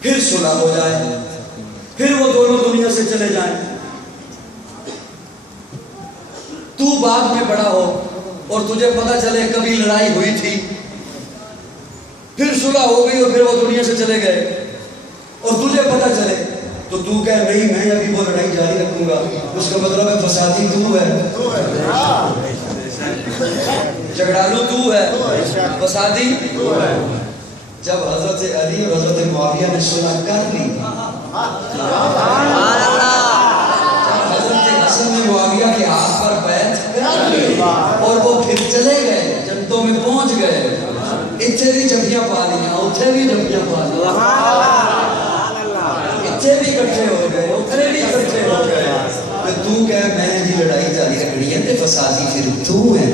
پھر صلح ہو جائے, پھر وہ دونوں دنیا سے چلے جائیں, تو بعد میں بڑا ہو اور تجھے پتا چلے کبھی لڑائی ہوئی تھی, پھر صلح ہو گئی اور پھر وہ دنیا سے چلے گئے, اور تجھے پتا چلے تو تو کہے نہیں میں ابھی وہ لڑائی جاری رکھوں گا, اس کا مطلب ہے فسادی تو ہے, جھگڑالو تو ہے, فسادی. جب حضرت علی اور حضرت معاویہ نے صلح کر لی, حضرت حسن نے معاویہ کے ہاتھ پر بیعت کر لی اور وہ پھر چلے گئے, جنتوں میں پہنچ گئے, اتھے بھی جبیاں پا لیا, اتھے بھی جبیاں پا لیا, اتھے بھی کٹھے ہو گئے, اتھے بھی کٹھے ہو گئے. تو کہے میں جی لڑائی جاری رکھنی ہے تے فسادی پھر تو ہے.